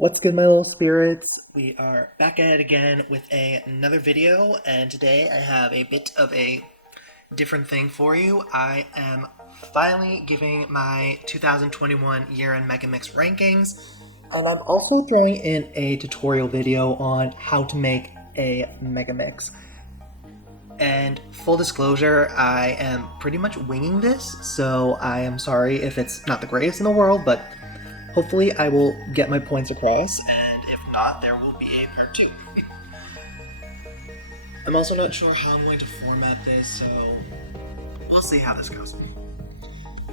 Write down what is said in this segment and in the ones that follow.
What's good, my little spirits? We are back at it again with another video, and today I have a bit of a different thing for you. I am finally giving my 2021 year-end Megamix rankings, and I'm also throwing in a tutorial video on how to make a Megamix. And full disclosure, I am pretty much winging this, so I am sorry if it's not the greatest in the world, but hopefully I will get my points across, and if not, there will be a part 2. I'm also not sure how I'm going to format this, so we'll see how this goes.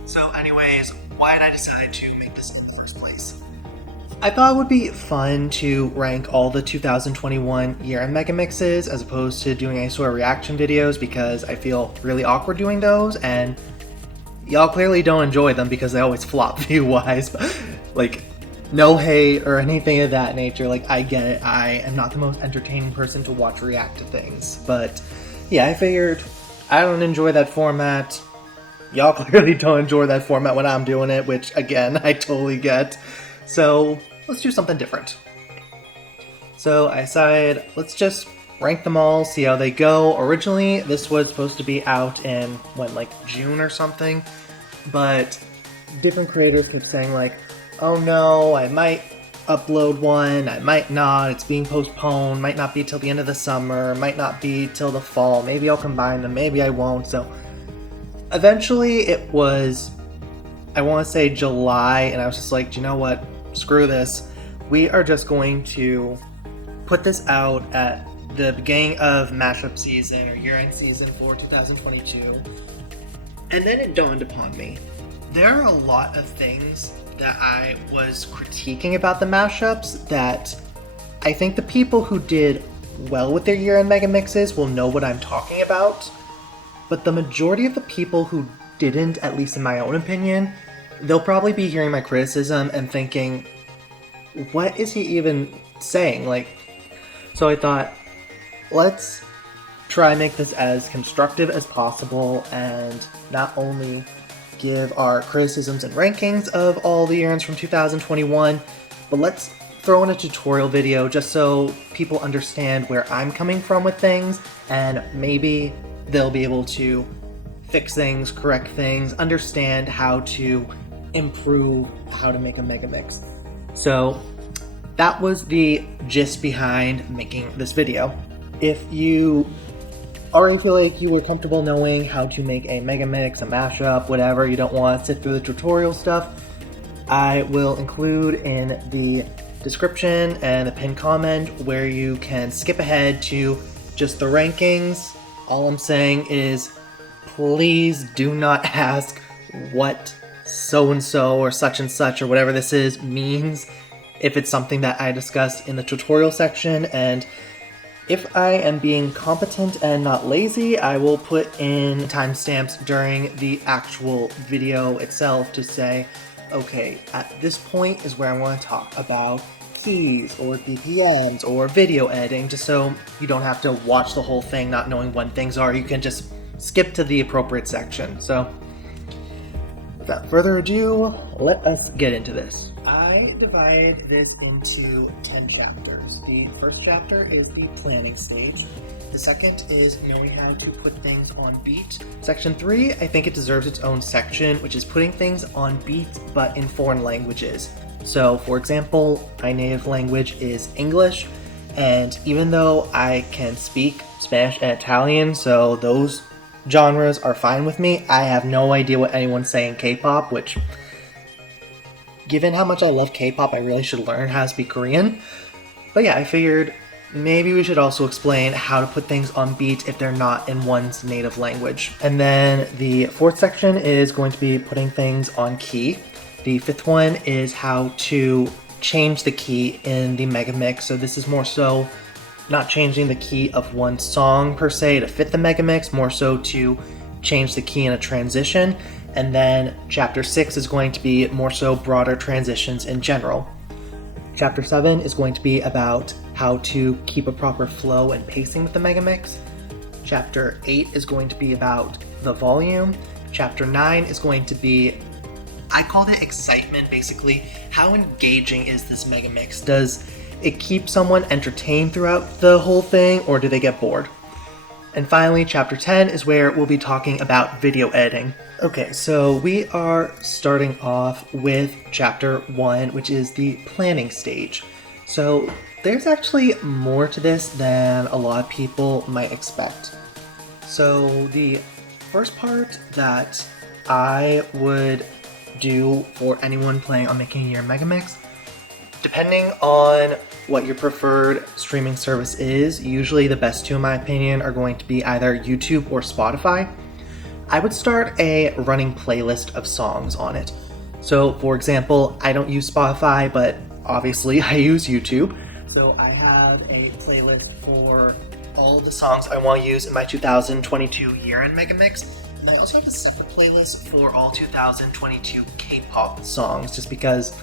So anyways, why did I decide to make this in the first place? I thought it would be fun to rank all the 2021 year-end Megamixes as opposed to doing any sort of reaction videos because I feel really awkward doing those, and y'all clearly don't enjoy them because they always flop view-wise. Like, no hate or anything of that nature. Like, I get it. I am not the most entertaining person to watch react to things. But, yeah, I figured I don't enjoy that format. Y'all clearly don't enjoy that format when I'm doing it, which, again, I totally get. So, let's do something different. So, I decided, let's just rank them all, see how they go. Originally, this was supposed to be out in, when, like, June or something. But different creators keep saying, like, oh no, I might upload one, I might not, it's being postponed, might not be till the end of the summer, might not be till the fall, maybe I'll combine them, maybe I won't. So eventually it was, I want to say July, and I was just like, you know what, screw this. We are just going to put this out at the beginning of Mashup season or year-end season for 2022. And then it dawned upon me, there are a lot of things that I was critiquing about the mashups that I think the people who did well with their year-end Megamixes will know what I'm talking about, but the majority of the people who didn't, at least in my own opinion, they'll probably be hearing my criticism and thinking, what is he even saying? Like, so I thought, let's try and make this as constructive as possible and not only give our criticisms and rankings of all the year-ends from 2021, but let's throw in a tutorial video just so people understand where I'm coming from with things, and maybe they'll be able to fix things, correct things, understand how to improve how to make a Megamix. So that was the gist behind making this video. If you already feel like you were comfortable knowing how to make a Megamix, a mashup, whatever, you don't want to sit through the tutorial stuff, I will include in the description and the pinned comment where you can skip ahead to just the rankings. All I'm saying is, please do not ask what so-and-so or such and such or whatever this is means if it's something that I discussed in the tutorial section, and if I am being competent and not lazy, I will put in timestamps during the actual video itself to say, okay, at this point is where I want to talk about keys or BPMs or video editing, just so you don't have to watch the whole thing not knowing when things are. You can just skip to the appropriate section. So without further ado, let us get into this. I divided this into 10 chapters. The first chapter is the planning stage. The second is knowing how to put things on beat. Section 3, I think it deserves its own section, which is putting things on beat but in foreign languages. So, for example, my native language is English, and even though I can speak Spanish and Italian, so those genres are fine with me, I have no idea what anyone's saying in K-pop, which, given how much I love K-pop, I really should learn how to speak Korean. But yeah, I figured maybe we should also explain how to put things on beat if they're not in one's native language. And then the fourth section is going to be putting things on key. The fifth one is how to change the key in the Megamix. So this is more so not changing the key of one song per se to fit the Megamix, more so to change the key in a transition. And then chapter 6 is going to be more so broader transitions in general. Chapter 7 is going to be about how to keep a proper flow and pacing with the Megamix. Chapter 8 is going to be about the volume. Chapter 9 is going to be, I called it excitement, basically How engaging is this Megamix? Does it keep someone entertained throughout the whole thing, or do they get bored? And finally, chapter 10 is where we'll be talking about video editing. Okay, so we are starting off with chapter 1, which is the planning stage. So there's actually more to this than a lot of people might expect. So the first part that I would do for anyone planning on making your Megamix, depending on what your preferred streaming service is, usually the best two in my opinion are going to be either YouTube or Spotify. I would start a running playlist of songs on it. So for example, I don't use Spotify, but obviously I use YouTube. So I have a playlist for all the songs I want to use in my 2022 year-end Megamix. And I also have a separate playlist for all 2022 K-pop songs, just because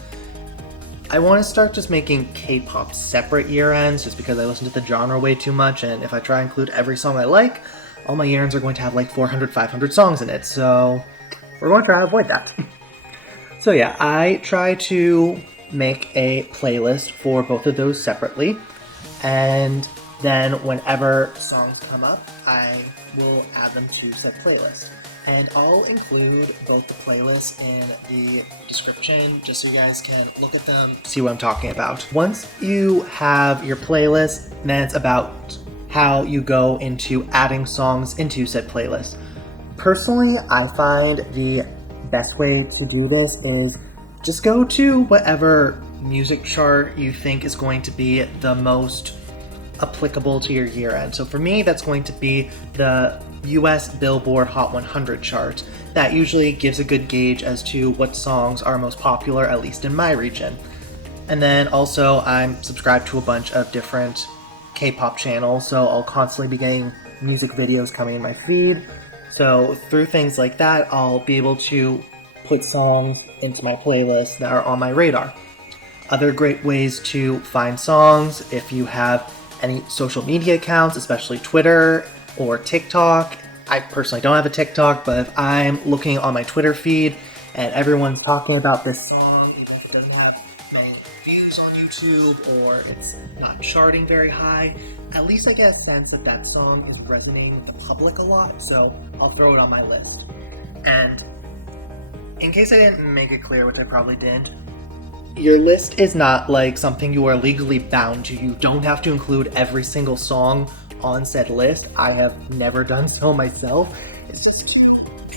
I want to start just making K-pop separate year-ends, just because I listen to the genre way too much, and if I try to include every song I like, all my year-ends are going to have like 400, 500 songs in it, so we're going to try to avoid that. So yeah, I try to make a playlist for both of those separately, and then whenever songs come up, I will add them to said playlist. And I'll include both the playlists in the description just so you guys can look at them, see what I'm talking about. Once you have your playlist, then it's about how you go into adding songs into said playlist. Personally, I find the best way to do this is just go to whatever music chart you think is going to be the most applicable to your year end. So for me, that's going to be the US Billboard Hot 100 chart. That usually gives a good gauge as to what songs are most popular, at least in my region. And then also I'm subscribed to a bunch of different K-pop channels, so I'll constantly be getting music videos coming in my feed. So through things like that, I'll be able to put songs into my playlist that are on my radar. Other great ways to find songs, if you have any social media accounts, especially Twitter or TikTok. I personally don't have a TikTok, but if I'm looking on my Twitter feed and everyone's talking about this song, even if it doesn't have many views on YouTube or it's not charting very high, at least I get a sense that that song is resonating with the public a lot, so I'll throw it on my list. And in case I didn't make it clear, which I probably didn't, your list is not like something you are legally bound to. You don't have to include every single song on said list. I have never done so myself. It's just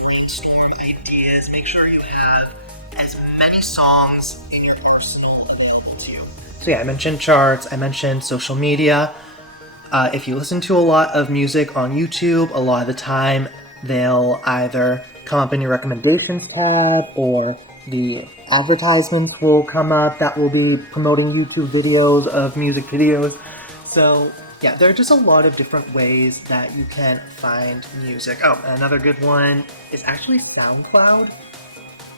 brainstorm ideas, make sure you have as many songs in your arsenal available to you. So yeah, I mentioned charts, I mentioned social media. If you listen to a lot of music on YouTube, a lot of the time they'll either come up in your recommendations tab, or the advertisements will come up that will be promoting YouTube videos of music videos. So yeah, there are just a lot of different ways that you can find music. Oh, another good one is actually SoundCloud.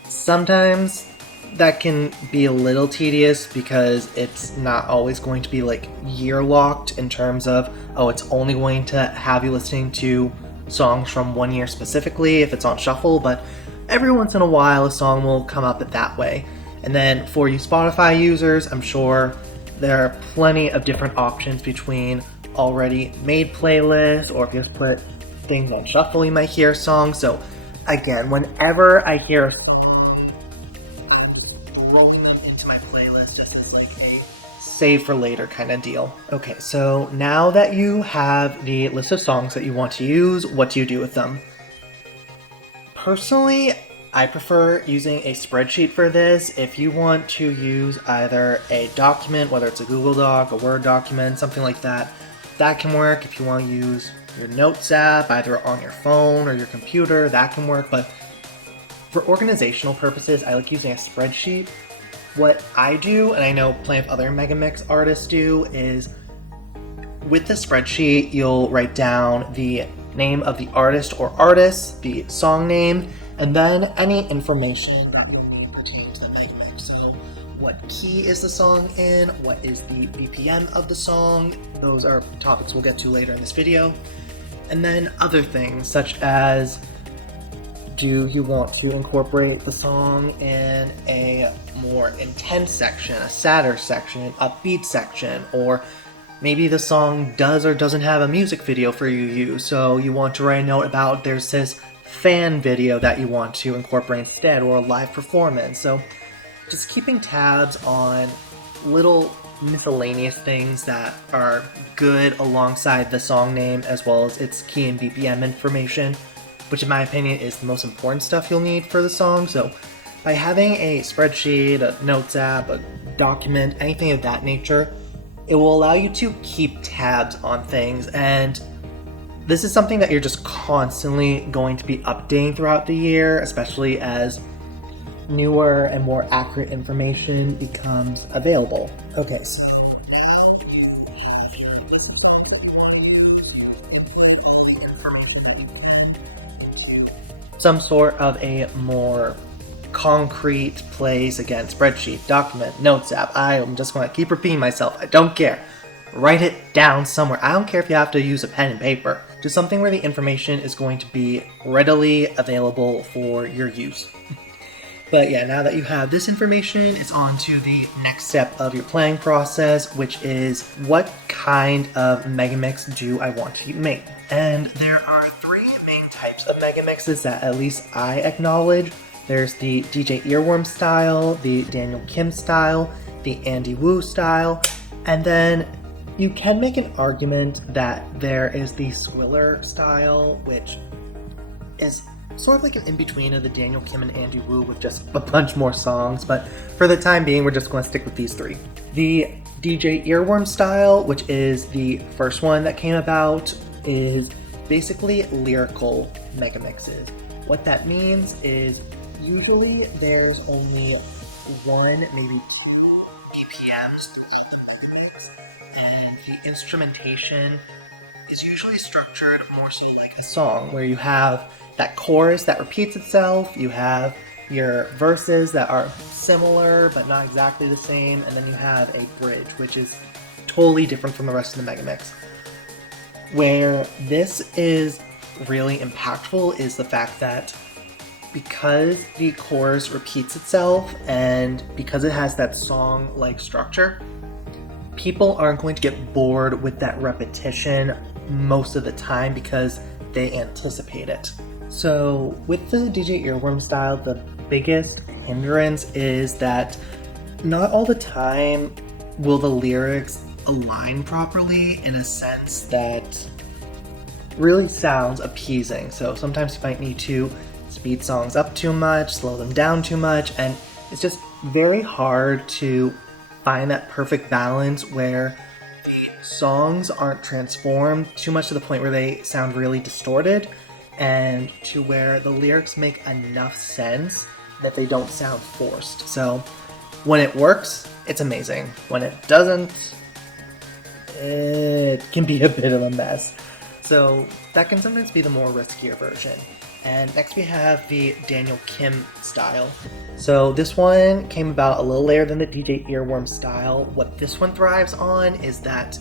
Sometimes that can be a little tedious because it's not always going to be like year locked in terms of, oh, it's only going to have you listening to songs from one year specifically if it's on shuffle, but every once in a while a song will come up that way. And then for you Spotify users, I'm sure there are plenty of different options between already made playlists, or if you just put things on shuffle you might hear songs. So again, whenever I hear a song, I'll roll them into my playlist just as like a save for later kind of deal. Okay, so now that you have the list of songs that you want to use, what do you do with them? Personally, I prefer using a spreadsheet for this. If you want to use either a document, whether it's a Google Doc, a Word document, something like that, that can work. If you want to use your Notes app, either on your phone or your computer, that can work. But for organizational purposes, I like using a spreadsheet. What I do, and I know plenty of other Megamix artists do, is with the spreadsheet, you'll write down the name of the artist or artists, the song name, and then any information that you'll need pertaining to the Megamix. So what key is the song in, what is the BPM of the song, those are topics we'll get to later in this video. And then other things such as Do you want to incorporate the song in a more intense section, a sadder section, upbeat section, or maybe the song does or doesn't have a music video for you to use, so you want to write a note about there's this fan video that you want to incorporate instead, or a live performance. So just keeping tabs on little miscellaneous things that are good alongside the song name as well as its key and BPM information, which in my opinion is the most important stuff you'll need for the song. So by having a spreadsheet, a notes app, a document, anything of that nature, it will allow you to keep tabs on things, and this is something that you're just constantly going to be updating throughout the year, especially as newer and more accurate information becomes available. Okay, so some sort of a more concrete place, again, spreadsheet, document, notes app. I'm just going to keep repeating myself. I don't care. Write it down somewhere. I don't care if you have to use a pen and paper. Just something where the information is going to be readily available for your use. But yeah, now that you have this information, it's on to the next step of your planning process, which is what kind of Megamix do I want to make? And there are three main types of Megamixes that at least I acknowledge. There's the DJ Earworm style, the Daniel Kim style, the Andy Wu style, and then you can make an argument that there is the Squiller style, which is sort of like an in-between of the Daniel Kim and Andy Wu with just a bunch more songs, but for the time being, we're just going to stick with these three. The DJ Earworm style, which is the first one that came about, is basically lyrical megamixes. What that means is usually there's only one, maybe two BPMs throughout the megamix, and the instrumentation is usually structured more so like a song, where you have that chorus that repeats itself, you have your verses that are similar but not exactly the same, and then you have a bridge, which is totally different from the rest of the megamix. Where this is really impactful is the fact that because the chorus repeats itself and because it has that song-like structure, people aren't going to get bored with that repetition most of the time because they anticipate it. So with the DJ Earworm style, the biggest hindrance is that not all the time will the lyrics align properly in a sense that really sounds appeasing. So sometimes you might need to speed songs up too much, slow them down too much, and it's just very hard to find that perfect balance where the songs aren't transformed too much to the point where they sound really distorted, and to where the lyrics make enough sense that they don't sound forced. So when it works, it's amazing. When it doesn't, it can be a bit of a mess. So that can sometimes be the more riskier version. And next we have the Daniel Kim style. So this one came about a little later than the DJ Earworm style. What this one thrives on is that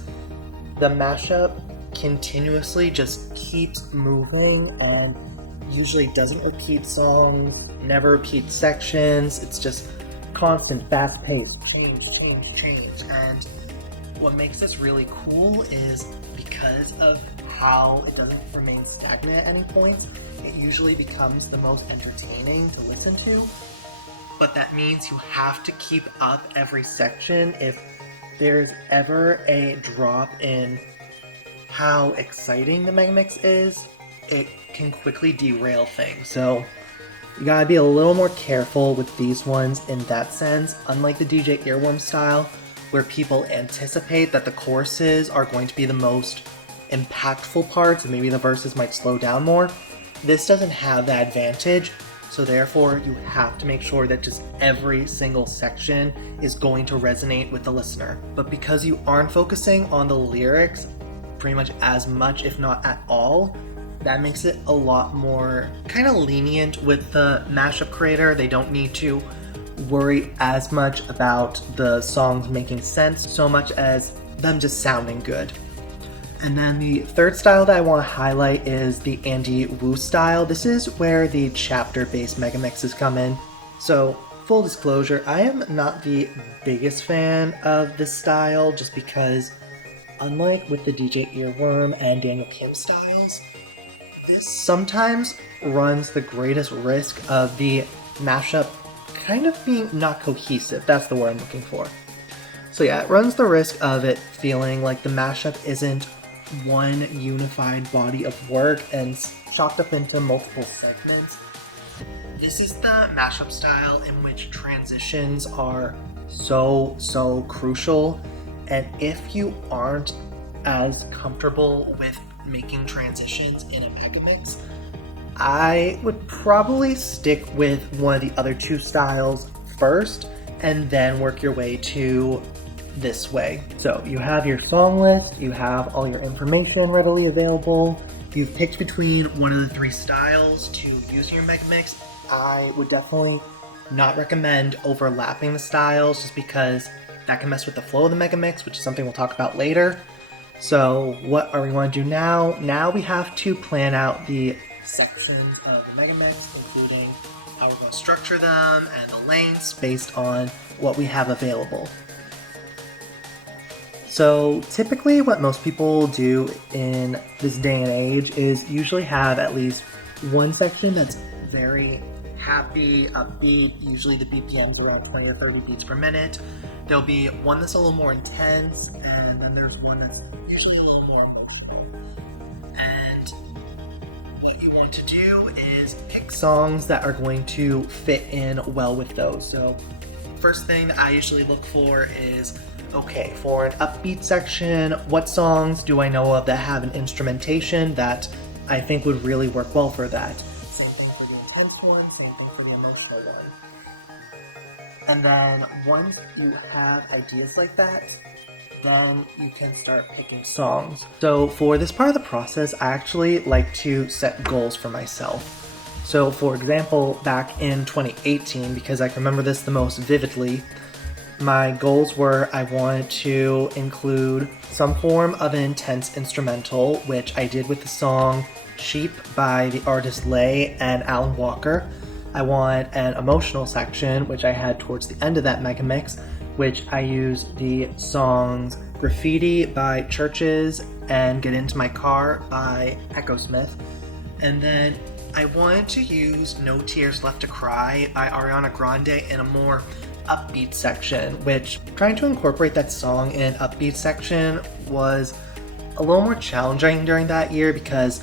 the mashup continuously just keeps moving and usually doesn't repeat songs, never repeats sections. It's just constant, fast-paced, change. And what makes this really cool is because of how it doesn't remain stagnant at any points, it usually becomes the most entertaining to listen to. But that means you have to keep up every section. If there's ever a drop in how exciting the Megamix is, it can quickly derail things. So you gotta be a little more careful with these ones in that sense. Unlike the DJ Earworm style, where people anticipate that the choruses are going to be the most impactful parts and maybe the verses might slow down more, this doesn't have that advantage. So therefore, you have to make sure that just every single section is going to resonate with the listener. But because you aren't focusing on the lyrics pretty much as much, if not at all, that makes it a lot more kind of lenient with the mashup creator. They don't need to worry as much about the songs making sense so much as them just sounding good. And then the third style that I want to highlight is the Andy Wu style. This is where the chapter-based megamixes come in. So, full disclosure, I am not the biggest fan of this style just because, unlike with the DJ Earworm and Daniel Kim styles, this sometimes runs the greatest risk of the mashup kind of being not cohesive. That's the word I'm looking for. So yeah, it runs the risk of it feeling like the mashup isn't one unified body of work and chopped up into multiple segments. This is the mashup style in which transitions are so crucial, and if you aren't as comfortable with making transitions in a Megamix, I would probably stick with one of the other two styles first and then work your way to this way. So you have your song list, you have all your information readily available, you've picked between one of the three styles to use in your Megamix. I would definitely not recommend overlapping the styles just because that can mess with the flow of the Megamix, which is something we'll talk about later. So what are we going to do now? Now we have to plan out the sections of the Megamix, including how we're going to structure them and the lengths based on what we have available. So typically what most people do in this day and age is usually have at least one section that's very happy, upbeat. Usually the BPMs are around 20 or 30 beats per minute. There'll be one that's a little more intense, and then there's one that's usually a little more emotional. And what you want to do is pick songs that are going to fit in well with those. So first thing that I usually look for is, okay, for an upbeat section, what songs do I know of that have an instrumentation that I think would really work well for that? Same thing for the intense one, same thing for the emotional one. And then once you have ideas like that, then you can start picking songs. So for this part of the process, I actually like to set goals for myself. So for example, back in 2018, because I can remember this the most vividly, my goals were I wanted to include some form of an intense instrumental, which I did with the song Sheep by the artist Lay and Alan Walker. I want an emotional section, which I had towards the end of that Megamix, which I used the songs Graffiti by Churches and Get Into My Car by Echosmith. And then I wanted to use No Tears Left to Cry by Ariana Grande in a more upbeat section, which trying to incorporate that song in an upbeat section was a little more challenging during that year because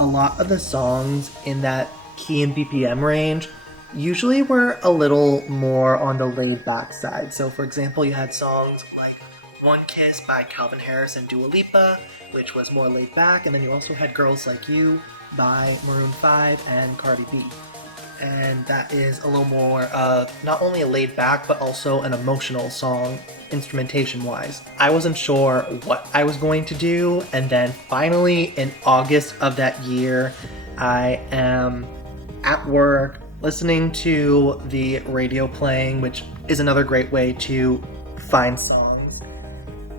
a lot of the songs in that key and BPM range usually were a little more on the laid back side. So for example, you had songs like One Kiss by Calvin Harris and Dua Lipa, which was more laid back, and then you also had Girls Like You by Maroon 5 and Cardi B. And that is a little more not only a laid back but also an emotional song instrumentation wise. I wasn't sure what I was going to do, and then finally in August of that year I am at work listening to the radio playing, which is another great way to find songs,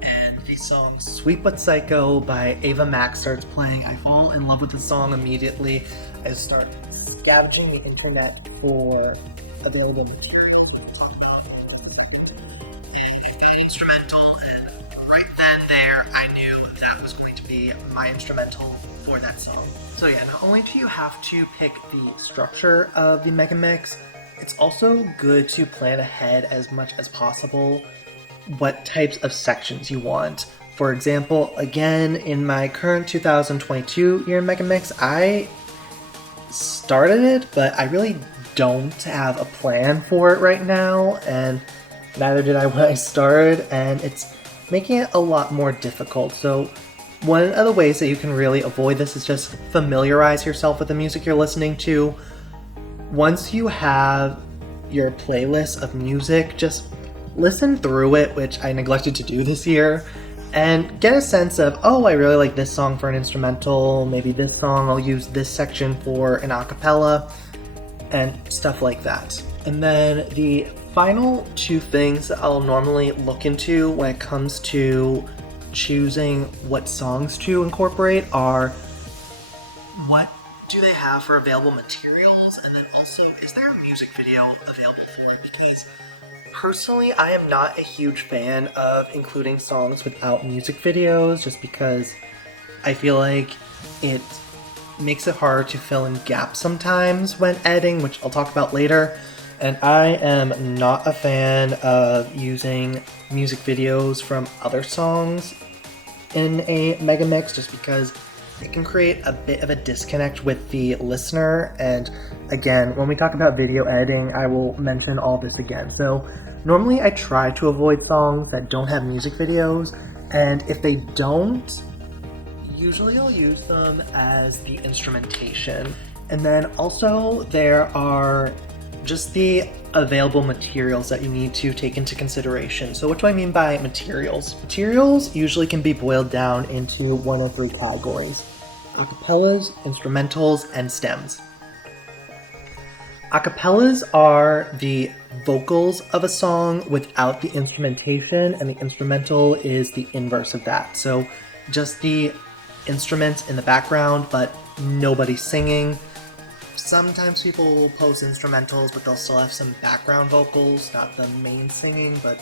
and the song Sweet But Psycho by Ava Max starts playing. I fall in love with the song immediately. I start scavenging the internet for available materials. And I found instrumental, and right then there I knew that was going to be my instrumental for that song. So yeah, not only do you have to pick the structure of the Megamix, it's also good to plan ahead as much as possible what types of sections you want. For example, again, in my current 2022 year Megamix, I started it, but I really don't have a plan for it right now, and neither did I when I started, and it's making it a lot more difficult. So one of the ways that you can really avoid this is just familiarize yourself with the music you're listening to. Once you have your playlist of music, just listen through it, which I neglected to do this year, and get a sense of, oh, I really like this song for an instrumental, maybe this song I'll use this section for an acapella, and stuff like that. And then the final two things that I'll normally look into when it comes to choosing what songs to incorporate are what do they have for available materials, and then also is there a music video available for it? Because personally I am not a huge fan of including songs without music videos, just because I feel like it makes it hard to fill in gaps sometimes when editing, which I'll talk about later. And I am not a fan of using music videos from other songs in a Megamix, just because it can create a bit of a disconnect with the listener. And again, when we talk about video editing, I will mention all this again. So normally I try to avoid songs that don't have music videos, and if they don't, usually I'll use them as the instrumentation. And then also there are just the available materials that you need to take into consideration. So what do I mean by materials? Materials usually can be boiled down into one of three categories: acapellas, instrumentals, and stems. Acapellas are the vocals of a song without the instrumentation, and the instrumental is the inverse of that. So just the instruments in the background, but nobody singing. Sometimes people will post instrumentals, but they'll still have some background vocals, not the main singing, but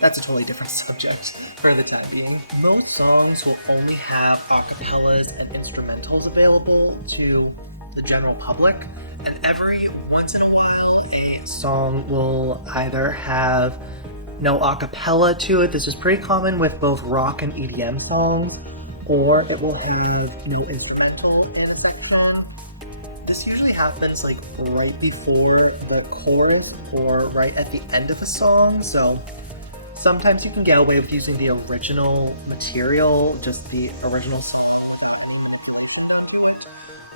that's a totally different subject for the time being. Most songs will only have acapellas and instrumentals available to the general public, and every once in a while a song will either have no acapella to it. This is pretty common with both rock and EDM songs, or it will have no instrumental in the song. This usually happens like right before the chorus or right at the end of a song, so sometimes you can get away with using the original material, just the original.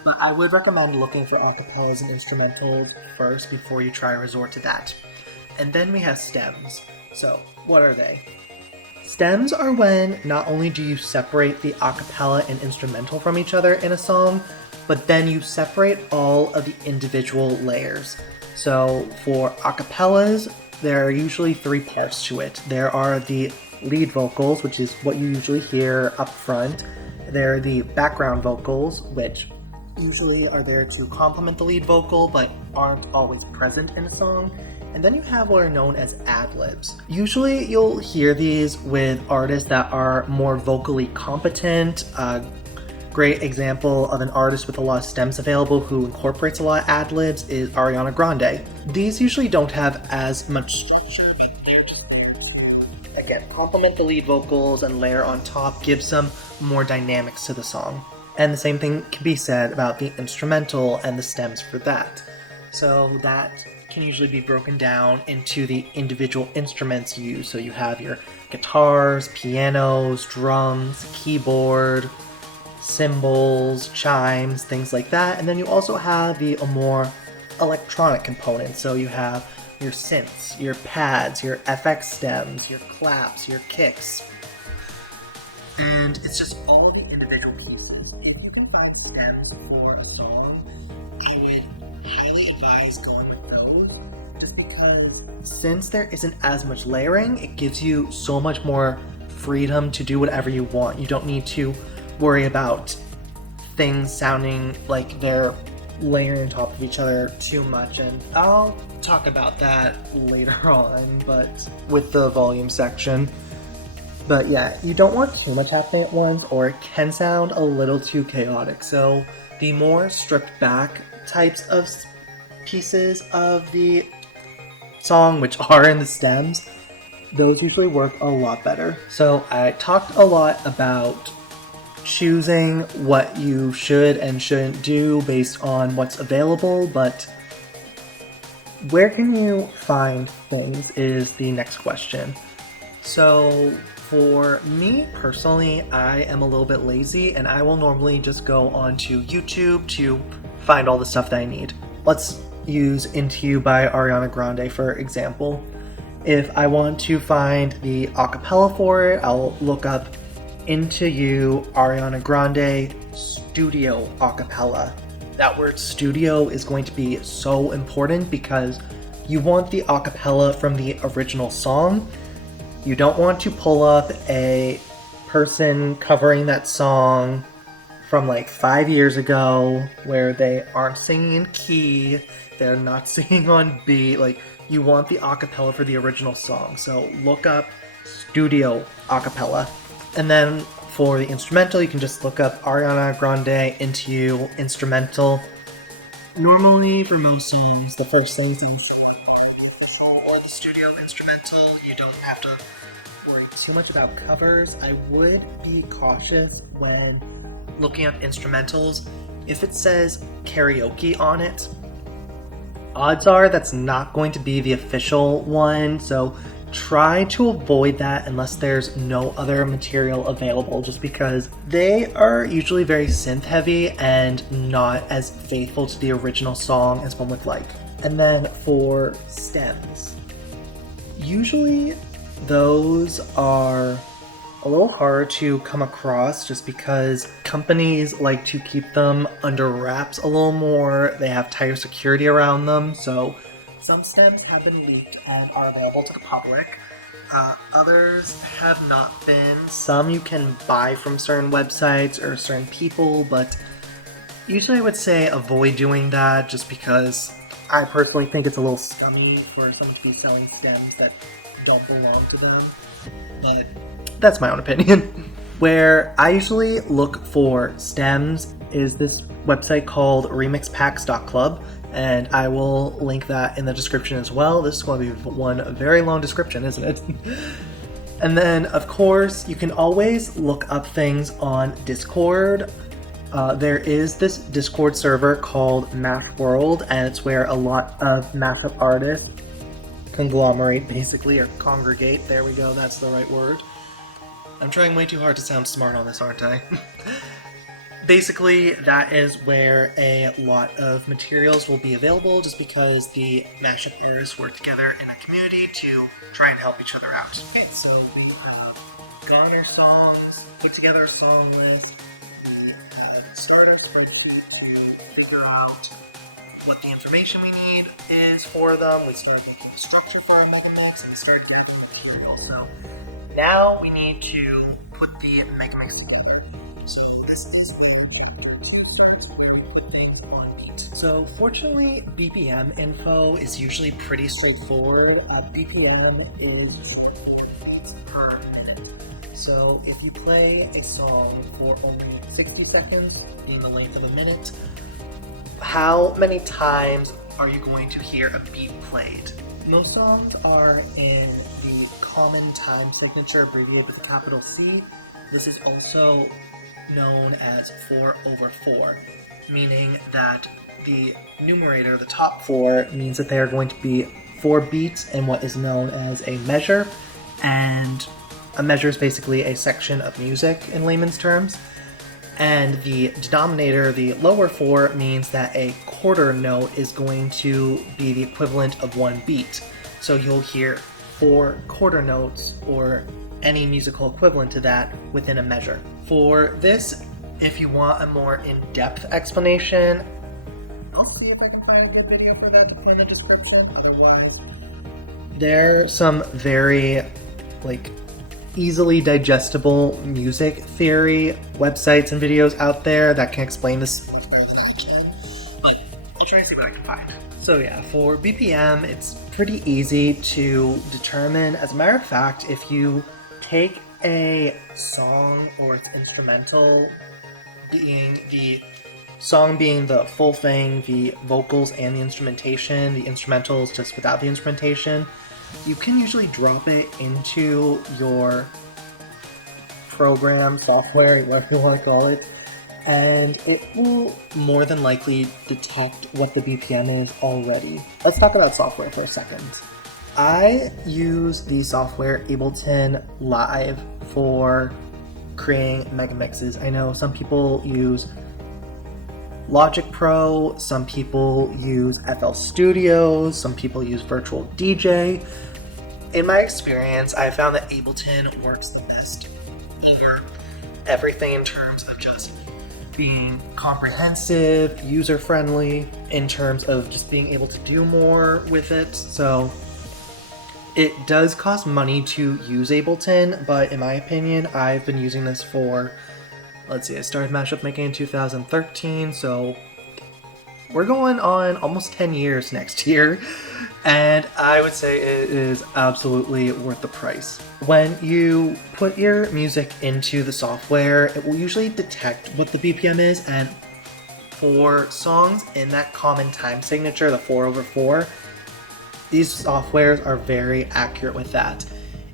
But I would recommend looking for acapellas and instrumentals first before you try to resort to that. And then we have stems. So what are they? Stems are when not only do you separate the acapella and instrumental from each other in a song, but then you separate all of the individual layers. So for acapellas, there are usually three parts to it. There are the lead vocals, which is what you usually hear up front. There are the background vocals, which usually are there to complement the lead vocal, but aren't always present in a song. And then you have what are known as ad-libs. Usually you'll hear these with artists that are more vocally competent. A great example of an artist with a lot of stems available who incorporates a lot of ad-libs is Ariana Grande. These usually don't have as much structure. Again, complement the lead vocals and layer on top gives some more dynamics to the song. And the same thing can be said about the instrumental and the stems for that. So that can usually be broken down into the individual instruments used. So you have your guitars, pianos, drums, keyboard, cymbals, chimes, things like that. And then you also have the more electronic components. So you have your synths, your pads, your FX stems, your claps, your kicks. And it's just all the individual pieces. If you can find stems for a song, I would highly advise going with those, just because since there isn't as much layering, it gives you so much more freedom to do whatever you want. You don't need to worry about things sounding like they're layering on top of each other too much, and I'll talk about that later on, but with the volume section. But yeah, you don't want too much happening at once, or it can sound a little too chaotic. So the more stripped back types of pieces of the song, which are in the stems, those usually work a lot better. So I talked a lot about choosing what you should and shouldn't do based on what's available, but where can you find things is the next question. So for me personally, I am a little bit lazy and I will normally just go onto YouTube to find all the stuff that I need. Let's use Into You by Ariana Grande for example. If I want to find the acapella for it, I'll look up Into You Ariana Grande studio acapella. That word studio is going to be so important because you want the acapella from the original song. You don't want to pull up a person covering that song from like 5 years ago where they aren't singing in key, they're not singing on beat. Like, you want the acapella for the original song. So look up studio acapella. And then for the instrumental, you can just look up Ariana Grande Into You instrumental. Normally, for most songs, the first things or the studio instrumental, you don't have to worry too much about covers. I would be cautious when looking up instrumentals. If it says karaoke on it, odds are that's not going to be the official one, so try to avoid that unless there's no other material available, just because they are usually very synth heavy and not as faithful to the original song as one would like. And then for stems, usually those are a little hard to come across just because companies like to keep them under wraps a little more. They have tighter security around them, so some stems have been leaked and are available to the public. Others have not been. Some you can buy from certain websites or certain people, but usually I would say avoid doing that just because I personally think it's a little scummy for someone to be selling stems that don't belong to them. But that's my own opinion. Where I usually look for stems is this website called remixpacks.club, and I will link that in the description as well. This is going to be one very long description, isn't it? And then, of course, you can always look up things on Discord. There is this Discord server called Mash World, and it's where a lot of mashup artists conglomerate, basically, or congregate. There we go, that's the right word. I'm trying way too hard to sound smart on this, aren't I? Basically, that is where a lot of materials will be available, just because the mashup artists work together in a community to try and help each other out. Okay, so we have gone our songs, put together a song list, we have started a spreadsheet to figure out what the information we need is for them. We started looking at the structure for our Megamix, and we started grabbing material. So now we need to put the Megamix together. So this is the software to put things on beat. So fortunately, BPM info is usually pretty straightforward. BPM is per minute. So if you play a song for only 60 seconds, being the length of a minute, how many times are you going to hear a beat played? Most songs are in the common time signature abbreviated with a capital C. This is also known as 4/4, meaning that the numerator, the top 4, means that they are going to be 4 beats in what is known as a measure, and a measure is basically a section of music in layman's terms. And the denominator, the lower 4, means that a quarter note is going to be the equivalent of 1 beat. So you'll hear 4 quarter notes, or any musical equivalent to that, within a measure. For this, if you want a more in-depth explanation, I'll see if I can find a good video for that in the description. There are some very, easily digestible music theory websites and videos out there that can explain this as well as I can, but I'll try to see what I can find. So yeah, for BPM, it's pretty easy to determine. As a matter of fact, if you take a song or its instrumental, being the song being the full thing, the vocals and the instrumentation, the instrumentals just without the instrumentation, you can usually drop it into your program, software, whatever you want to call it, and it will more than likely detect what the BPM is already. Let's talk about software for a second. I use the software Ableton Live for creating Megamixes. I know some people use Logic Pro, some people use FL Studio, some people use Virtual DJ. In my experience, I found that Ableton works the best over everything in terms of just being comprehensive, user-friendly, in terms of just being able to do more with it. So It does cost money to use Ableton, but in my opinion, I've been using this for, let's see, I started Mashup making in 2013, so we're going on almost 10 years next year, and I would say it is absolutely worth the price. When you put your music into the software, it will usually detect what the BPM is, and for songs in that common time signature, the 4/4, these softwares are very accurate with that.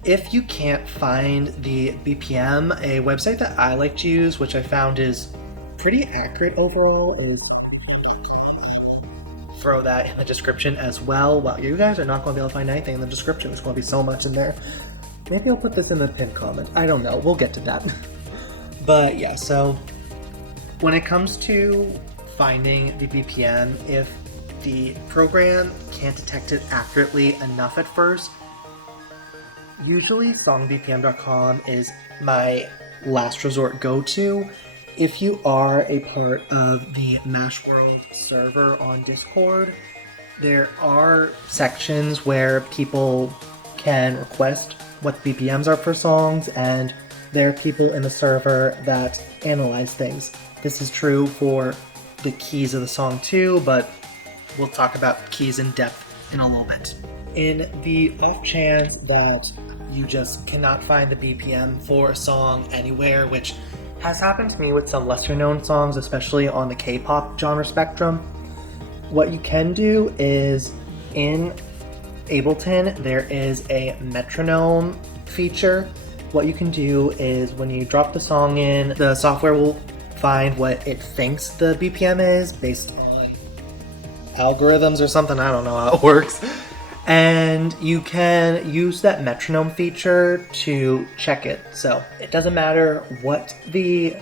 If you can't find the BPM, a website that I like to use, which I found is pretty accurate overall, is throw that in the description as well. Well, you guys are not going to be able to find anything in the description. There's going to be so much in there. Maybe I'll put this in the pinned comment. I don't know. We'll get to that. But yeah, so when it comes to finding the BPM, if the program can't detect it accurately enough at first, usually songbpm.com is my last resort go-to. If you are a part of the Mashworld server on Discord, there are sections where people can request what the BPMs are for songs, and there are people in the server that analyze things. This is true for the keys of the song too, but we'll talk about keys in depth in a little bit. In the off chance that you just cannot find the BPM for a song anywhere, which has happened to me with some lesser known songs, especially on the K-pop genre spectrum, what you can do is in Ableton there is a metronome feature. What you can do is when you drop the song in, the software will find what it thinks the BPM is based on algorithms or something. I don't know how it works. And you can use that metronome feature to check it. So it doesn't matter what the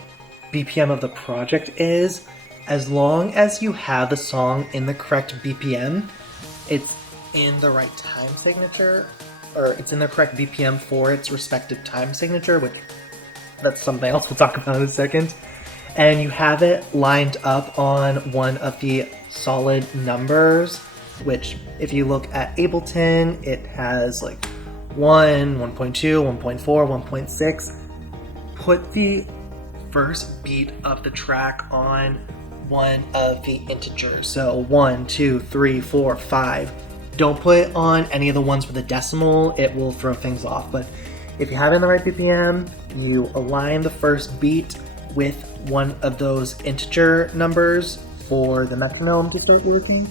BPM of the project is, as long as you have the song in the correct BPM, it's in the right time signature, or it's in the correct BPM for its respective time signature, which that's something else we'll talk about in a second. And you have it lined up on one of the solid numbers, which if you look at Ableton, it has like 1, 1.2, 1.4, 1.6. Put the first beat of the track on one of the integers. So 1, 2, 3, 4, 5. Don't put it on any of the ones with a decimal, it will throw things off. But if you have it in the right BPM, you align the first beat with one of those integer numbers for the metronome to start working.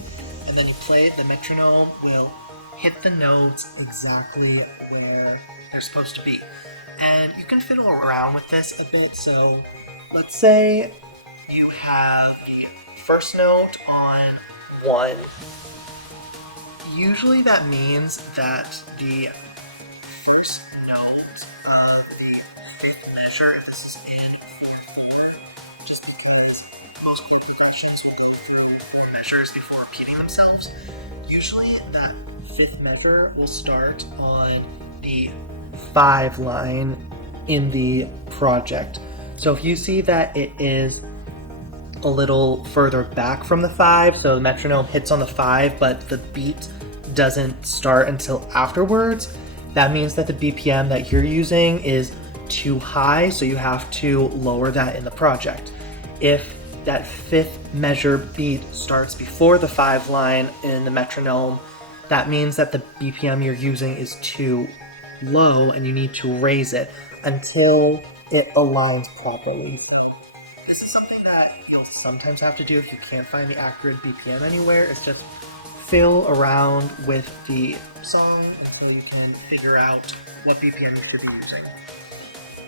And then you play it, the metronome will hit the notes exactly where they're supposed to be. And you can fiddle around with this a bit. So let's say you have the first note on 1. Usually that means that the first note of the 5th measure, if this is in 4/4, just because most chord progressions will go through 4 measures before repeating themselves. Usually that 5th measure will start on the 5 line in the project. So if you see that it is a little further back from the 5, so the metronome hits on the 5, but the beat doesn't start until afterwards, that means that the BPM that you're using is too high, so you have to lower that in the project. If that 5th measure beat starts before the 5 line in the metronome, that means that the BPM you're using is too low and you need to raise it until it aligns properly. This is something that you'll sometimes have to do if you can't find the accurate BPM anywhere. It's just fill around with the song until you can figure out what BPM you should be using.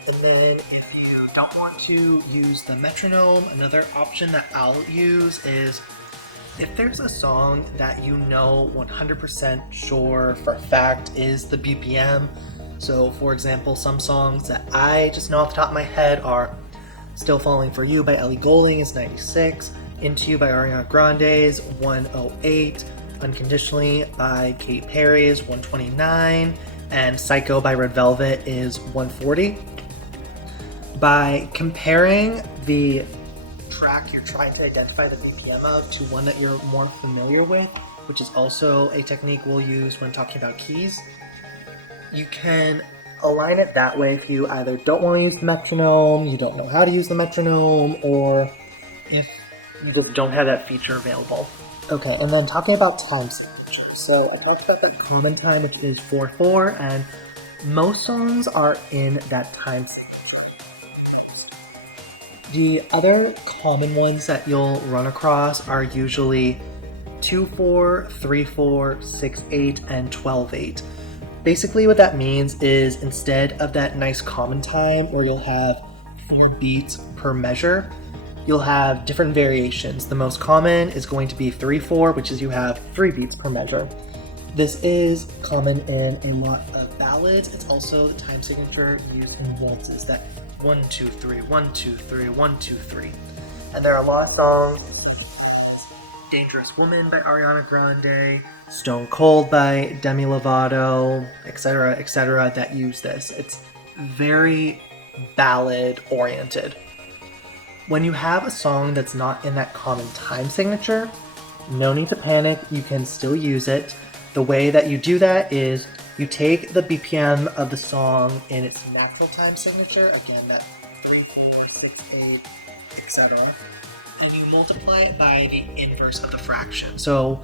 And then if you don't want to use the metronome, another option that I'll use is if there's a song that you know 100% sure for a fact is the BPM. So for example, some songs that I just know off the top of my head are Still Falling For You by Ellie Goulding is 96, Into You by Ariana Grande is 108, Unconditionally by Katy Perry is 129, and Psycho by Red Velvet is 140. By comparing the track you're trying to identify the BPM of to one that you're more familiar with, which is also a technique we'll use when talking about keys, You can align it that way if you either don't want to use the metronome, you don't know how to use the metronome, or if you just don't have that feature available. Okay, and then talking about time signature. So I talked about that common time, which is 4/4, and most songs are in that time signature. The other common ones that you'll run across are usually 2/4, 3/4, 6/8, and 12/8. Basically what that means is instead of that nice common time where you'll have 4 beats per measure, you'll have different variations. The most common is going to be 3/4, which is you have 3 beats per measure. This is common in a lot of ballads. It's also the time signature used in waltzes, that 1 2 3 1 2 3 1 2 3. And there are a lot of songs, Dangerous Woman by Ariana Grande, Stone Cold by Demi Lovato, etc., that use this. It's very ballad oriented. When you have a song that's not in that common time signature, no need to panic, you can still use it. The way that you do that is you take the BPM of the song in its natural time signature, again that 3 4 6 8, etc., and you multiply it by the inverse of the fraction. So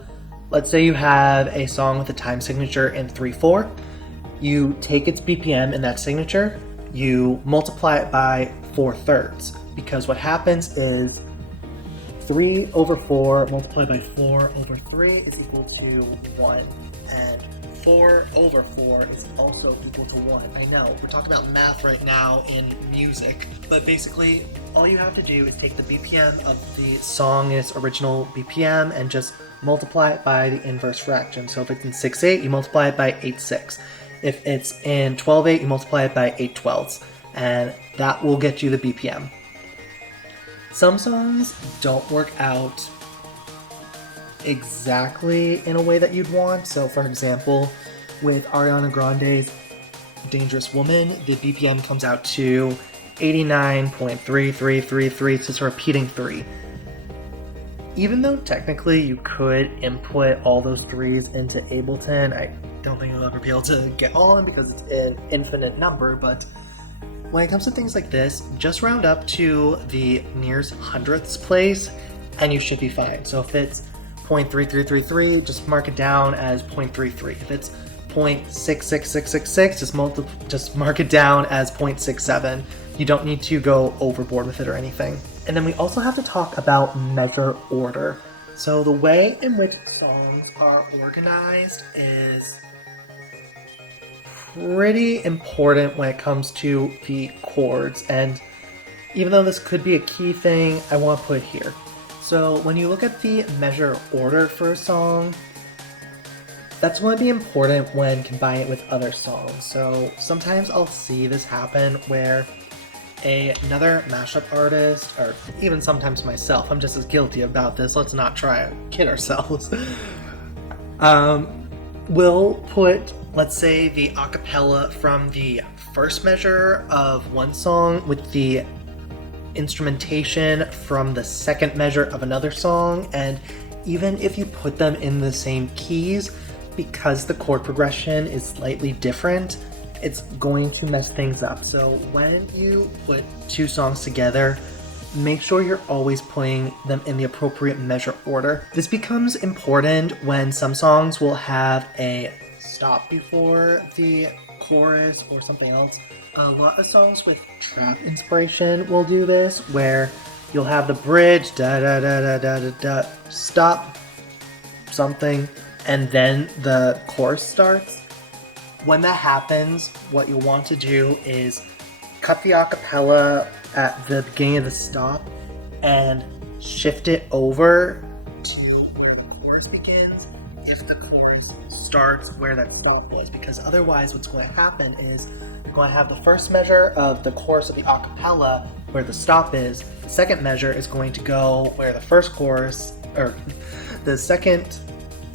let's say you have a song with a time signature in 3/4. You take its BPM in that signature, you multiply it by 4/3, because what happens is 3/4 multiplied by 4/3 is equal to 1, and 4/4 is also equal to 1. I know, we're talking about math right now in music, but basically all you have to do is take the BPM of the song, its original BPM, and just multiply it by the inverse fraction. So if it's in 6/8, you multiply it by 8/6. If it's in 12/8, you multiply it by 8/12, and that will get you the BPM. Some songs don't work out exactly in a way that you'd want. So for example, with Ariana Grande's Dangerous Woman, the BPM comes out to 89.3333, so it's repeating 3. Even though technically you could input all those 3s into Ableton, I don't think you'll ever be able to get all of them because it's an infinite number, but when it comes to things like this, just round up to the nearest hundredths place and you should be fine. So if it's 0.3333, just mark it down as 0.33. If it's 0.66666, just mark it down as 0.67. You don't need to go overboard with it or anything. And then we also have to talk about measure order. So the way in which songs are organized is pretty important when it comes to the chords, and even though this could be a key thing, I want to put it here. So when you look at the measure order for a song, that's going to be important when combining it with other songs. So sometimes I'll see this happen where another mashup artist, or even sometimes myself, I'm just as guilty about this, let's not try and kid ourselves, will put, let's say, the acapella from the first measure of one song with the instrumentation from the second measure of another song, and even if you put them in the same keys, because the chord progression is slightly different, it's going to mess things up. So when you put two songs together, make sure you're always putting them in the appropriate measure order. This becomes important when some songs will have a stop before the chorus or something else. A lot of songs with trap inspiration will do this, where you'll have the bridge, da da da da da da da, stop something, and then the chorus starts. When that happens, what you'll want to do is cut the acapella at the beginning of the stop and shift it over to where the chorus begins if the chorus starts where that stop was, because otherwise what's going to happen is you're going to have the first measure of the chorus of the acapella where the stop is, the second measure is going to go where the first chorus, or the second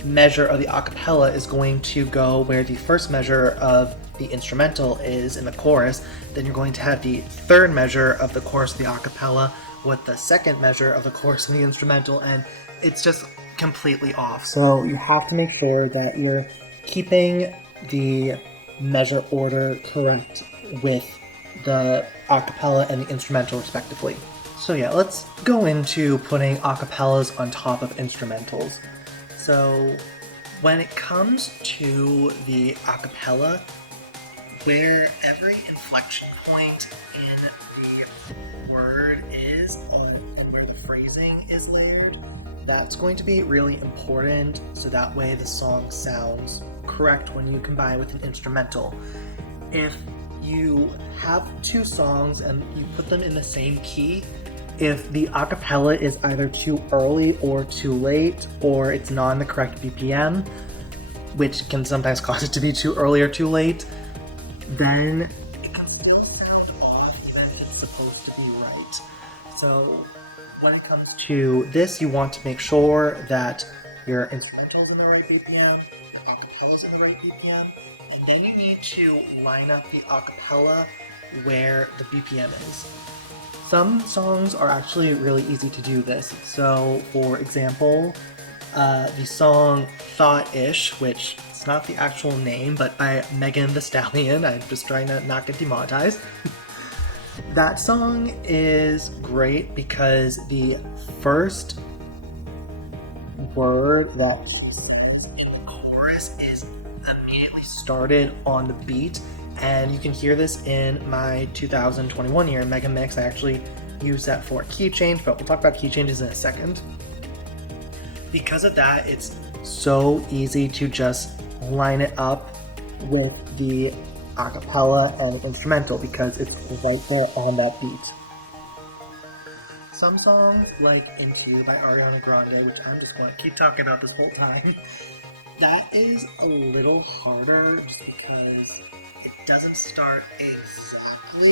measure of the acapella is going to go where the first measure of the instrumental is in the chorus. Then you're going to have the third measure of the chorus of the acapella with the second measure of the chorus of the instrumental, and it's just completely off. So you have to make sure that you're keeping the measure order correct with the acapella and the instrumental respectively. So yeah, let's go into putting acapellas on top of instrumentals. So when it comes to the acapella, where every inflection point in the word is and where the phrasing is layered, that's going to be really important, so that way the song sounds correct when you combine with an instrumental. If you have two songs and you put them in the same key, if the acapella is either too early or too late, or it's not in the correct BPM, which can sometimes cause it to be too early or too late, then it can still sound that it's supposed to be right. So when it comes to this, you want to make sure that your instrumental's in the right BPM, the acapella's in the right BPM, and then you need to line up the acapella where the BPM is. Some songs are actually really easy to do this. So, for example, the song Thought-ish, which it's not the actual name, but by Megan Thee Stallion, I'm just trying to not get demonetized. That song is great because the first word that she says in the chorus is immediately started on the beat. And you can hear this in my 2021 year in Megamix. I actually use that for key change, but we'll talk about key changes in a second. Because of that, it's so easy to just line it up with the acapella and instrumental because it's right there on that beat. Some songs, like Into You by Ariana Grande, which I'm just going to keep talking about this whole time, that is a little harder just because it doesn't start exactly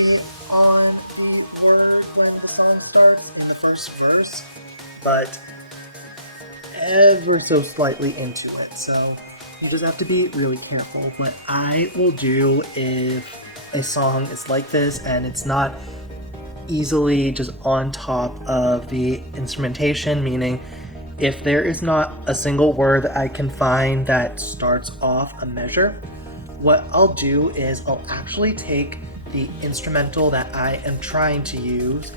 on the word when the song starts in the first verse, but ever so slightly into it, so you just have to be really careful. What I will do if a song is like this and it's not easily just on top of the instrumentation, meaning if there is not a single word that I can find that starts off a measure, what I'll do is I'll actually take the instrumental that I am trying to use.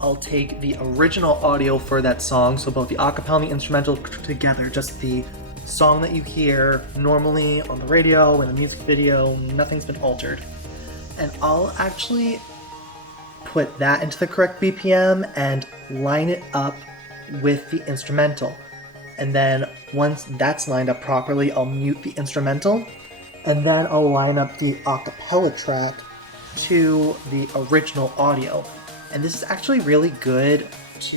I'll take the original audio for that song, so both the acapella and the instrumental together, just the song that you hear normally on the radio, in the music video, nothing's been altered. And I'll actually put that into the correct BPM and line it up with the instrumental. And then once that's lined up properly, I'll mute the instrumental, and then I'll line up the acapella track to the original audio. And this is actually really good to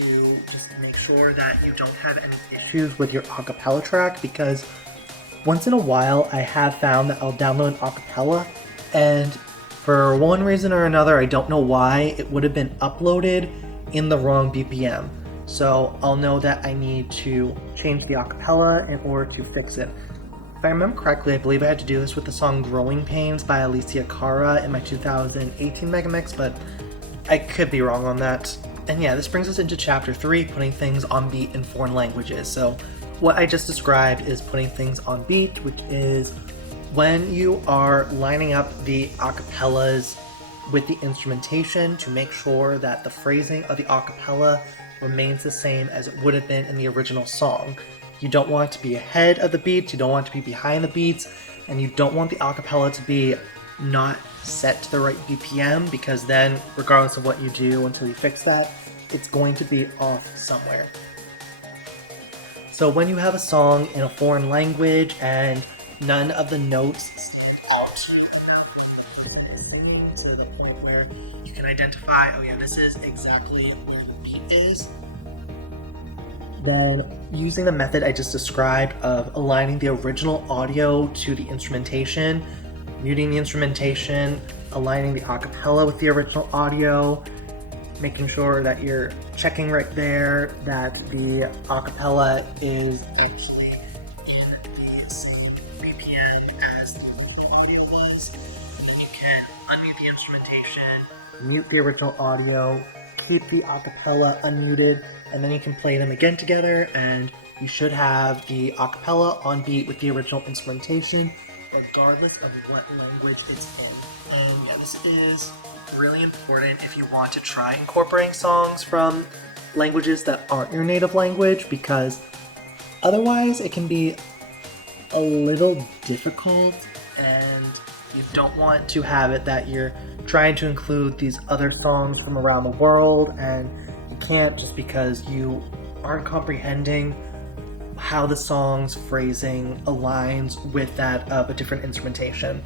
just make sure that you don't have any issues with your acapella track, because once in a while I have found that I'll download an acapella and for one reason or another, I don't know why, it would have been uploaded in the wrong BPM. So I'll know that I need to change the acapella in order to fix it. If I remember correctly, I believe I had to do this with the song Growing Pains by Alicia Cara in my 2018 Megamix, but I could be wrong on that. And yeah, this brings us into chapter 3, putting things on beat in foreign languages. So what I just described is putting things on beat, which is when you are lining up the acapellas with the instrumentation to make sure that the phrasing of the acapella remains the same as it would have been in the original song. You don't want it to be ahead of the beats, you don't want it to be behind the beats, and you don't want the acapella to be not set to the right BPM, because then, regardless of what you do until you fix that, it's going to be off somewhere. So when you have a song in a foreign language and none of the notes stand out, singing to the point where you can identify, oh yeah, this is exactly where the beat is, then using the method I just described of aligning the original audio to the instrumentation, muting the instrumentation, aligning the acapella with the original audio, making sure that you're checking right there that the acapella is actually in the same BPM as the audio was. And you can unmute the instrumentation, mute the original audio, keep the acapella unmuted, and then you can play them again together, and you should have the acapella on beat with the original instrumentation, regardless of what language it's in. And yeah, this is really important if you want to try incorporating songs from languages that aren't your native language, because otherwise it can be a little difficult, and you don't want to have it that you're trying to include these other songs from around the world and you can't, just because you aren't comprehending how the song's phrasing aligns with that of a different instrumentation.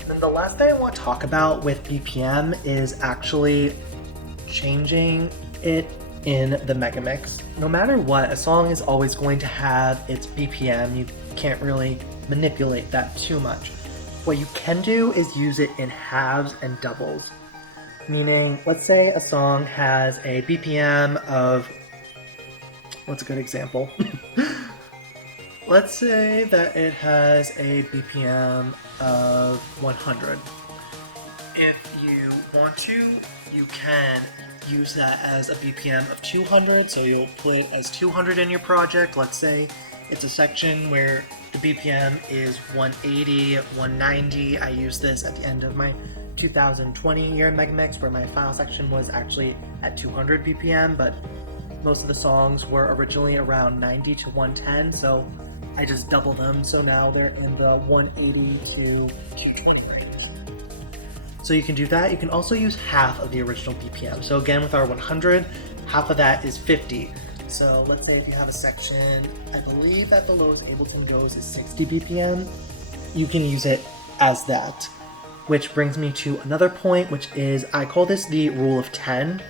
And then the last thing I want to talk about with BPM is actually changing it in the Megamix. No matter what, a song is always going to have its BPM. You can't really manipulate that too much. What you can do is use it in halves and doubles. Meaning, let's say a song has a BPM of, what's a good example? Let's say that it has a BPM of 100. If you want to, you can use that as a BPM of 200, so you'll put it as 200 in your project. Let's say it's a section where the BPM is 180, 190. I used this at the end of my 2020 year in Megamix, where my final section was actually at 200 BPM, but most of the songs were originally around 90 to 110, so I just doubled them, so now they're in the 180 to 220 range. So you can do that. You can also use half of the original BPM. So again, with our 100, half of that is 50. So let's say if you have a section, I believe that the lowest Ableton goes is 60 BPM, you can use it as that. Which brings me to another point, which is, I call this the rule of 10.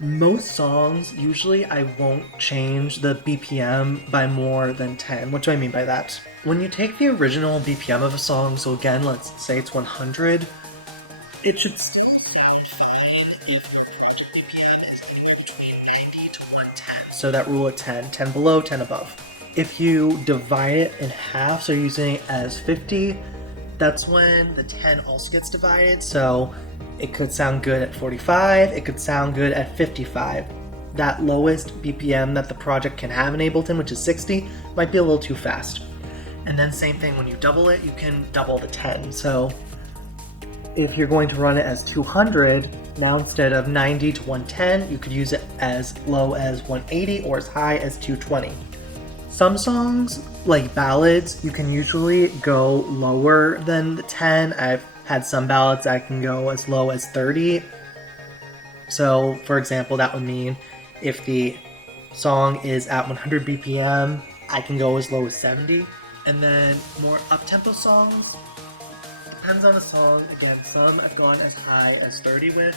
Most songs, usually I won't change the BPM by more than 10. What do I mean by that? When you take the original BPM of a song, so again, let's say it's 100, it should stay fine if your project BPM is anywhere between 90 to 110. So that rule of 10, 10 below, 10 above. If you divide it in half, so you're using it as 50, that's when the 10 also gets divided. So it could sound good at 45, it could sound good at 55. That lowest BPM that the project can have in Ableton, which is 60, might be a little too fast. And then same thing, when you double it, you can double the 10. So if you're going to run it as 200, now instead of 90 to 110, you could use it as low as 180 or as high as 220. Some songs, like ballads, you can usually go lower than the 10. I've had some ballads I can go as low as 30. So, for example, that would mean if the song is at 100 BPM, I can go as low as 70. And then more up-tempo songs, depends on the song. Again, some I've gone as high as 30 with.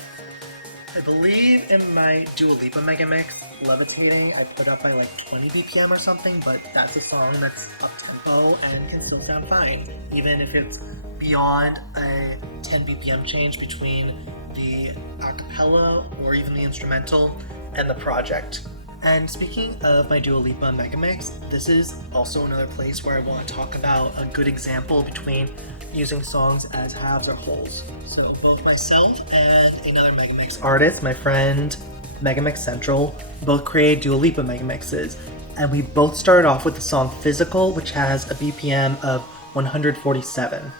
I believe in my Dua Lipa Megamix, Levitating, I put up by like 20 BPM or something, but that's a song that's up-tempo and can still sound fine, even if it's beyond a 10 BPM change between the acapella or even the instrumental and the project. And speaking of my Dua Lipa Megamix, this is also another place where I want to talk about a good example between using songs as halves or wholes. So both myself and another Megamix artist, my friend Megamix Central, both created Dua Lipa Megamixes, and we both started off with the song Physical, which has a BPM of 147.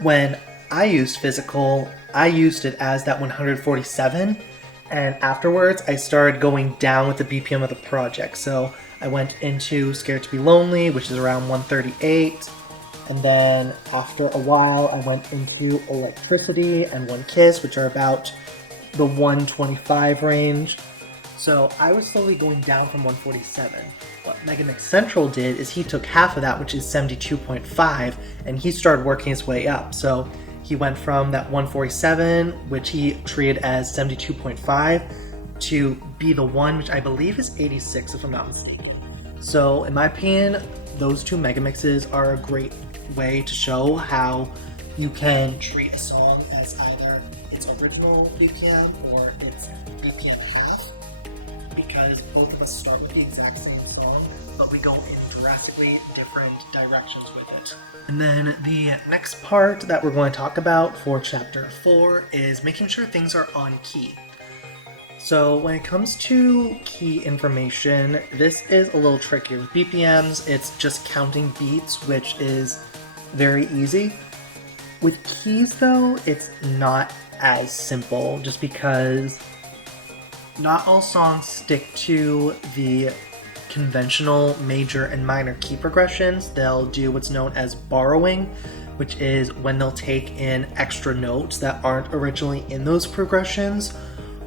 When I used Physical, I used it as that 147, and afterwards I started going down with the BPM of the project. So I went into Scared to Be Lonely, which is around 138, and then after a while I went into Electricity and One Kiss, which are about the 125 range. So I was slowly going down from 147. What Megamix Central did is he took half of that, which is 72.5, and he started working his way up. So he went from that 147, which he treated as 72.5, to be the one, which I believe is 86 if I'm not mistaken. So in my opinion, those two Megamixes are a great way to show how you can treat a song as either its original BPM or its BPM half, because both of us start with the exact same song, but we go in drastically different directions with it. And then the next part that we're going to talk about for chapter 4 is making sure things are on key. So when it comes to key information, this is a little trickier. With BPMs, it's just counting beats, which is very easy. With keys though, it's not as simple, just because not all songs stick to the conventional major and minor key progressions. They'll do what's known as borrowing, which is when they'll take in extra notes that aren't originally in those progressions,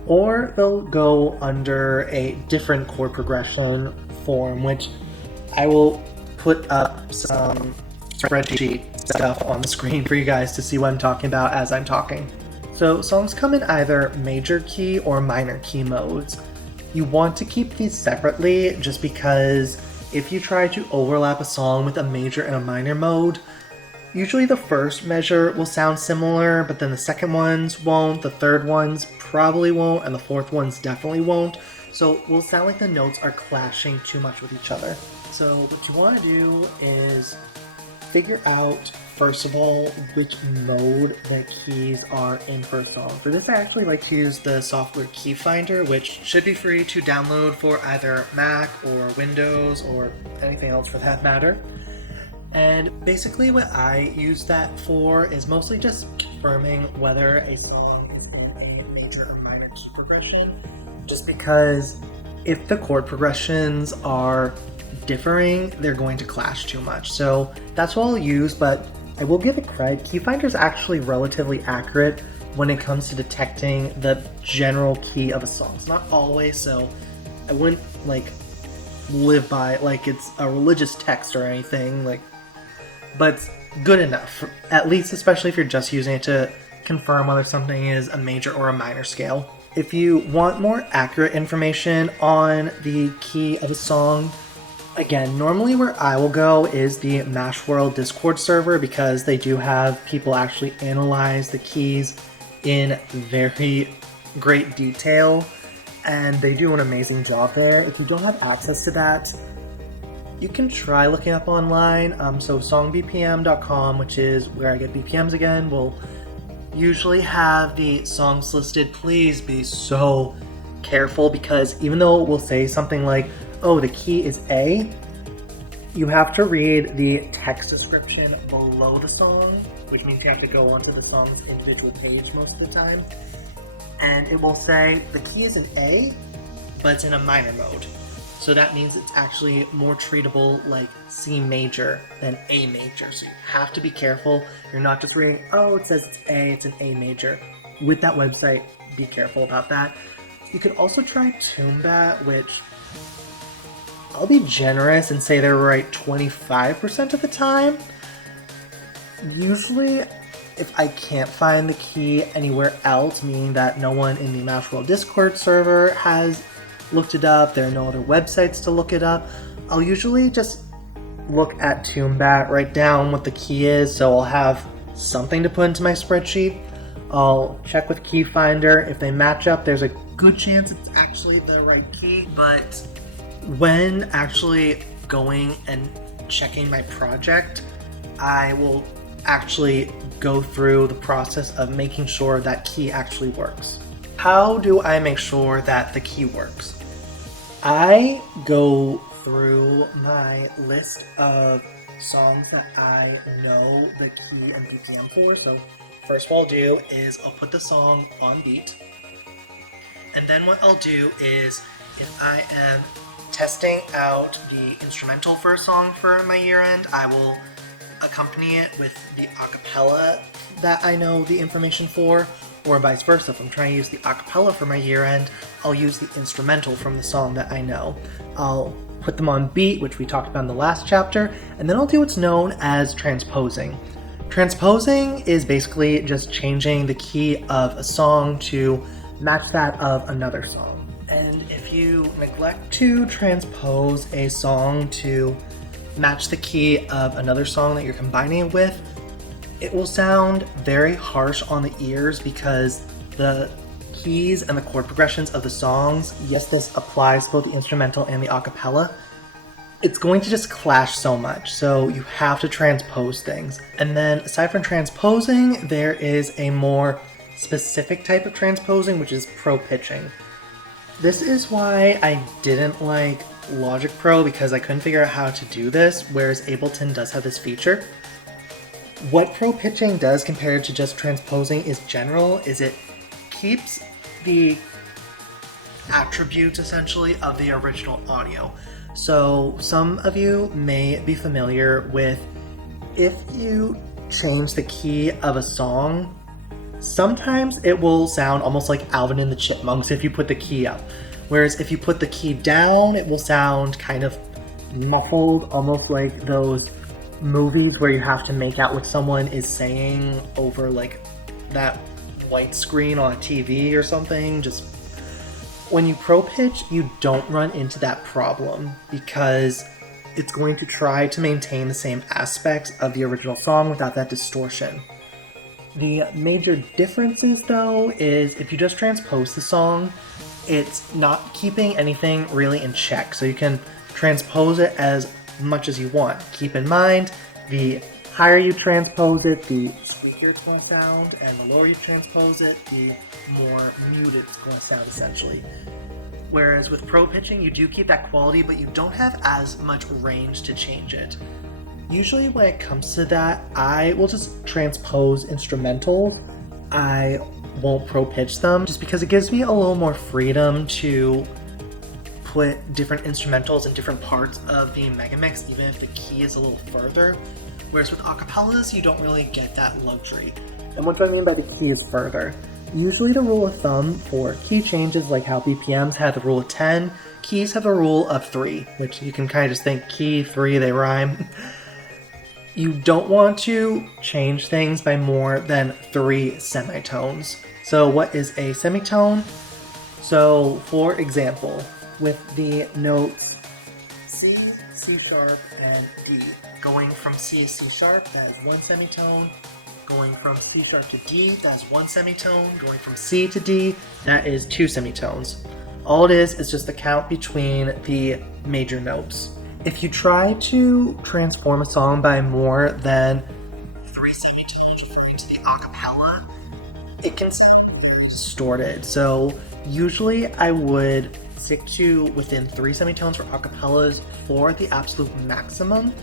or they'll go under a different chord progression form, which I will put up some spreadsheet stuff on the screen for you guys to see what I'm talking about as I'm talking. So songs come in either major key or minor key modes. You want to keep these separately just because if you try to overlap a song with a major and a minor mode, usually the first measure will sound similar, but then the second ones won't, the third ones probably won't, and the fourth ones definitely won't. So it will sound like the notes are clashing too much with each other. So what you want to do is figure out, first of all, which mode the keys are in for a song. For this, I actually like to use the software Key Finder, which should be free to download for either Mac or Windows or anything else for that matter. And basically what I use that for is mostly just confirming whether a song is in a major or minor key progression. Just because if the chord progressions are differing, they're going to clash too much. So that's what I'll use, but I will give it credit. Key Finder is actually relatively accurate when it comes to detecting the general key of a song. It's not always, so I wouldn't live by it like it's a religious text or anything, but it's good enough, at least especially if you're just using it to confirm whether something is a major or a minor scale. If you want more accurate information on the key of a song, again, normally where I will go is the Mashworld Discord server, because they do have people actually analyze the keys in very great detail, and they do an amazing job there. If you don't have access to that, you can try looking up online. So songbpm.com, which is where I get BPMs again, will usually have the songs listed. Please be so careful, because even though it will say something like, oh, the key is A, you have to read the text description below the song, which means you have to go onto the song's individual page most of the time. And it will say the key is an A, but it's in a minor mode. So that means it's actually more treatable like C major than A major. So you have to be careful. You're not just reading, oh, it says it's A, it's an A major. With that website, be careful about that. You could also try Toombat, which I'll be generous and say they're right 25% of the time. Usually, if I can't find the key anywhere else, meaning that no one in the Mashworld Discord server has looked it up, there are no other websites to look it up, I'll usually just look at Toombat, write down what the key is, so I'll have something to put into my spreadsheet. I'll check with Key Finder. If they match up, there's a good chance it's actually the right key, but when actually going and checking my project, I will actually go through the process of making sure that key actually works. How do I make sure that the key works? I go through my list of songs that I know the key and BPM for. So first what I'll do is I'll put the song on beat. And then what I'll do is, if I am testing out the instrumental for a song for my year end, I will accompany it with the acapella that I know the information for, or vice versa. If I'm trying to use the acapella for my year end, I'll use the instrumental from the song that I know. I'll put them on beat, which we talked about in the last chapter, and then I'll do what's known as transposing. Transposing is basically just changing the key of a song to match that of another song. And if you neglect to transpose a song to match the key of another song that you're combining it with, it will sound very harsh on the ears, because the keys and the chord progressions of the songs, yes, this applies to both the instrumental and the acapella, it's going to just clash so much. So you have to transpose things. And then aside from transposing, there is a more specific type of transposing, which is pro pitching. This is why I didn't like Logic Pro, because I couldn't figure out how to do this, whereas Ableton does have this feature. What pro pitching does compared to just transposing is it keeps the attributes essentially of the original audio. So some of you may be familiar with, if you change the key of a song, sometimes it will sound almost like Alvin and the Chipmunks if you put the key up. Whereas if you put the key down, it will sound kind of muffled, almost like those movies where you have to make out what someone is saying over like that white screen on a TV or something. Just when you pro pitch, you don't run into that problem because it's going to try to maintain the same aspects of the original song without that distortion. The major differences though is if you just transpose the song, it's not keeping anything really in check. So you can transpose it as much as you want. Keep in mind, the higher you transpose it, the squeakier it's going to sound, and the lower you transpose it, the more muted it's going to sound essentially. Whereas with pro pitching, you do keep that quality, but you don't have as much range to change it. Usually when it comes to that, I will just transpose instrumentals. I won't pro pitch them just because it gives me a little more freedom to put different instrumentals in different parts of the Megamix, even if the key is a little further. Whereas with acapellas, you don't really get that luxury. And what do I mean by the key is further? Usually the rule of thumb for key changes, like how BPMs have the rule of 10, keys have a rule of 3, which you can kind of just think key, 3, they rhyme. You don't want to change things by more than 3 semitones. So what is a semitone? So for example, with the notes C, C sharp, and D, going from C to C sharp, that is 1 semitone. Going from C sharp to D, that is 1 semitone. Going from C to D, that is 2 semitones. All it is just the count between the major notes. If you try to transform a song by more than 3 semitones referring to the acapella, it can sound really distorted. So usually I would stick to within 3 semitones for acapellas for the absolute maximum.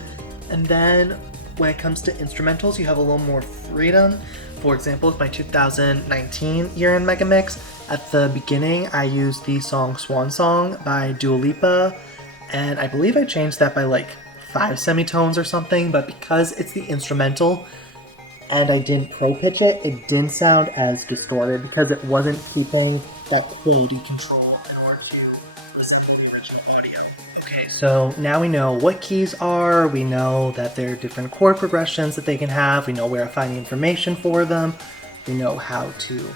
And then when it comes to instrumentals, you have a little more freedom. For example, with my 2019 year-end Megamix, at the beginning I used the song Swan Song by Dua Lipa, and I believe I changed that by like 5 semitones or something, but because it's the instrumental and I didn't pro pitch it, it didn't sound as distorted because it wasn't keeping that quality control in order to listen to the original audio. Okay, so now we know what keys are, we know that there are different chord progressions that they can have, we know where to find the information for them, we know how to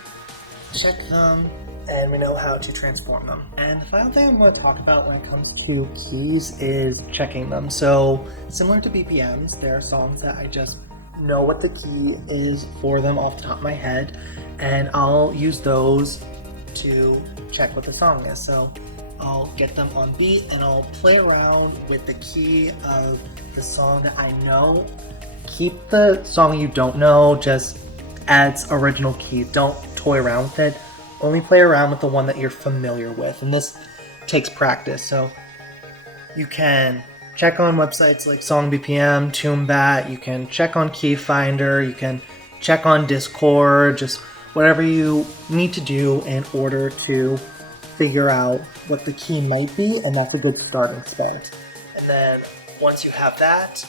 check them, and we know how to transform them. And the final thing I'm going to talk about when it comes to keys is checking them. So similar to BPMs, there are songs that I just know what the key is for them off the top of my head, and I'll use those to check what the song is. So I'll get them on beat and I'll play around with the key of the song that I know. Keep the song you don't know just as original key. Don't toy around with it. Only play around with the one that you're familiar with, and this takes practice. So you can check on websites like Song BPM, TuneBat, you can check on Key Finder, you can check on Discord, just whatever you need to do in order to figure out what the key might be, and that's a good starting spot. And then once you have that,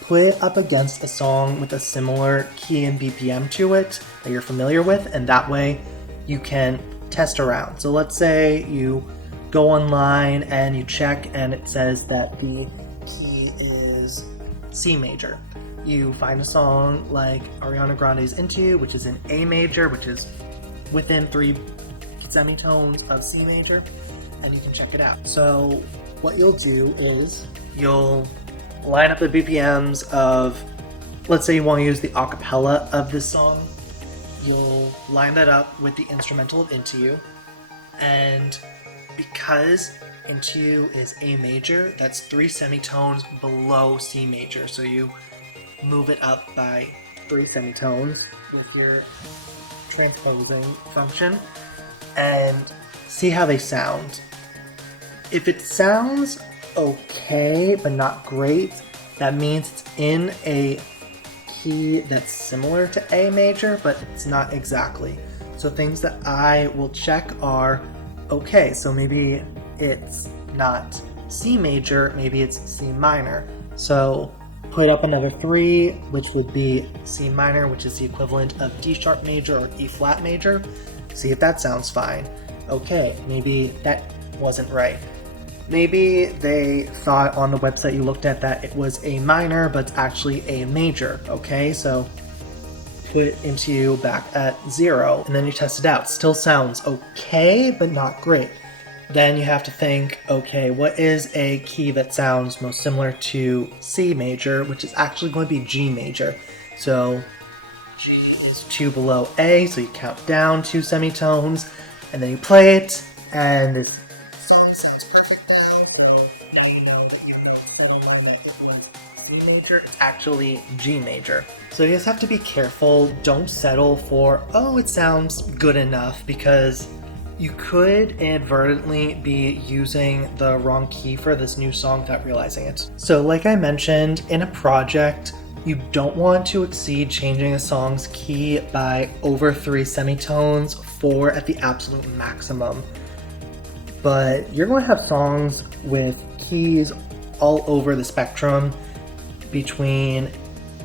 play it up against a song with a similar key and BPM to it that you're familiar with, and that way you can test around. So let's say you go online and you check and it says that the key is C major. You find a song like Ariana Grande's Into You, which is in A major, which is within 3 semitones of C major, and you can check it out. So what you'll do is you'll line up the BPMs of, let's say you want to use the acapella of this song, you'll line that up with the instrumental of Into You, and because Into You is A major, that's 3 semitones below C major, so you move it up by 3 semitones with your transposing function, and see how they sound. If it sounds okay, but not great, that means it's in a key that's similar to A major, but it's not exactly. So things that I will check are, okay, so maybe it's not C major, maybe it's C minor. So put up another 3, which would be C minor, which is the equivalent of D sharp major or E flat major. See if that sounds fine. Okay, maybe that wasn't right. Maybe they thought on the website you looked at that it was A minor, but it's actually A major. Okay, so put into back at 0, and then you test it out. Still sounds okay, but not great. Then you have to think, okay, what is a key that sounds most similar to C major, which is actually going to be G major. So G is 2 below A, so you count down 2 semitones, and then you play it, and it sounds perfect now. C major, it's actually G major. So you just have to be careful. Don't settle for, oh, it sounds good enough, because you could inadvertently be using the wrong key for this new song without realizing it. So like I mentioned, in a project, you don't want to exceed changing a song's key by over 3 semitones, 4 at the absolute maximum. But you're going to have songs with keys all over the spectrum between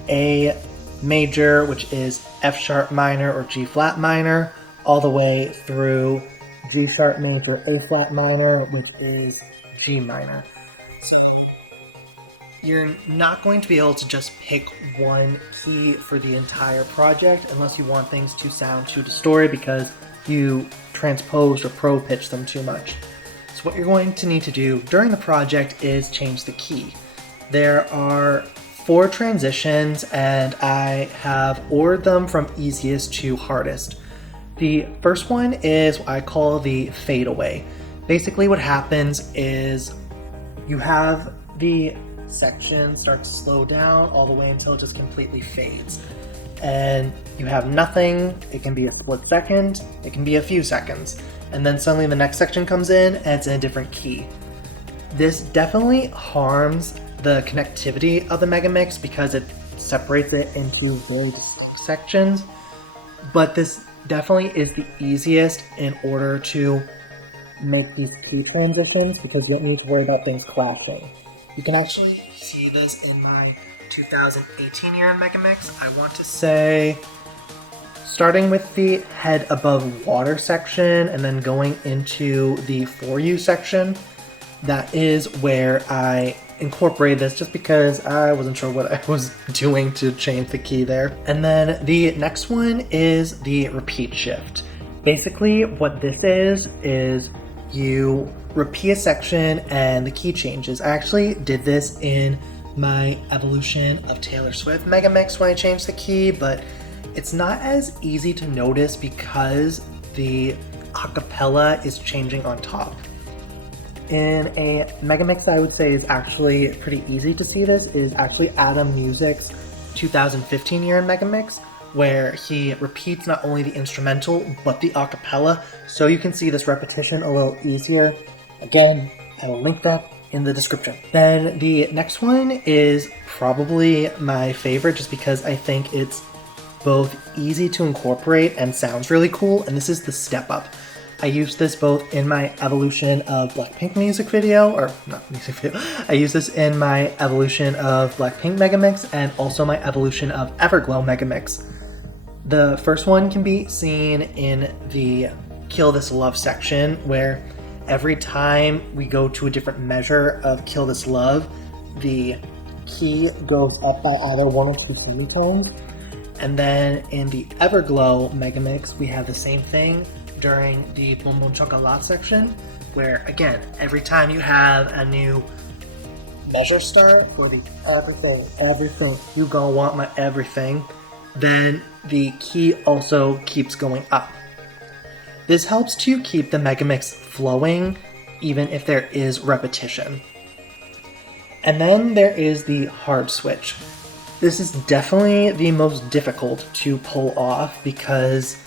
A major, which is F sharp minor or G flat minor, all the way through G sharp major, A flat minor, which is G minor. So you're not going to be able to just pick one key for the entire project unless you want things to sound too distorted because you transposed or pro pitched them too much. So what you're going to need to do during the project is change the key. There are 4 transitions, and I have ordered them from easiest to hardest. The first one is what I call the fadeaway. Basically what happens is you have the section start to slow down all the way until it just completely fades. And you have nothing. It can be a split second, it can be a few seconds. And then suddenly the next section comes in and it's in a different key. This definitely harms the connectivity of the Megamix because it separates it into very distinct sections. But this definitely is the easiest in order to make these key transitions because you don't need to worry about things clashing. You can actually see this in my 2018 year in Megamix. I want to say starting with the head above water section and then going into the For You section. That is where I incorporated this just because I wasn't sure what I was doing to change the key there. And then the next one is the repeat shift. Basically what this is you repeat a section and the key changes. I actually did this in my Evolution of Taylor Swift Megamix when I changed the key, but it's not as easy to notice because the acapella is changing on top. In a Megamix I would say is actually pretty easy to see this is actually Adam Music's 2015 year in Megamix, where he repeats not only the instrumental but the acapella, so you can see this repetition a little easier. Again, I will link that in the description. Then the next one is probably my favorite just because I think it's both easy to incorporate and sounds really cool, and this is the step up. I used this both in my Evolution of Blackpink music video, or not music video, I used this in my Evolution of Blackpink Megamix and also my Evolution of Everglow Megamix. The first one can be seen in the Kill This Love section, where every time we go to a different measure of Kill This Love, the key goes up by either 1 or 2 semitones. And then in the Everglow Megamix, we have the same thing during the Bonbon Chocolat section, where again, every time you have a new measure start, or the everything, you gonna want my everything, then the key also keeps going up. This helps to keep the Megamix flowing, even if there is repetition. And then there is the hard switch. This is definitely the most difficult to pull off because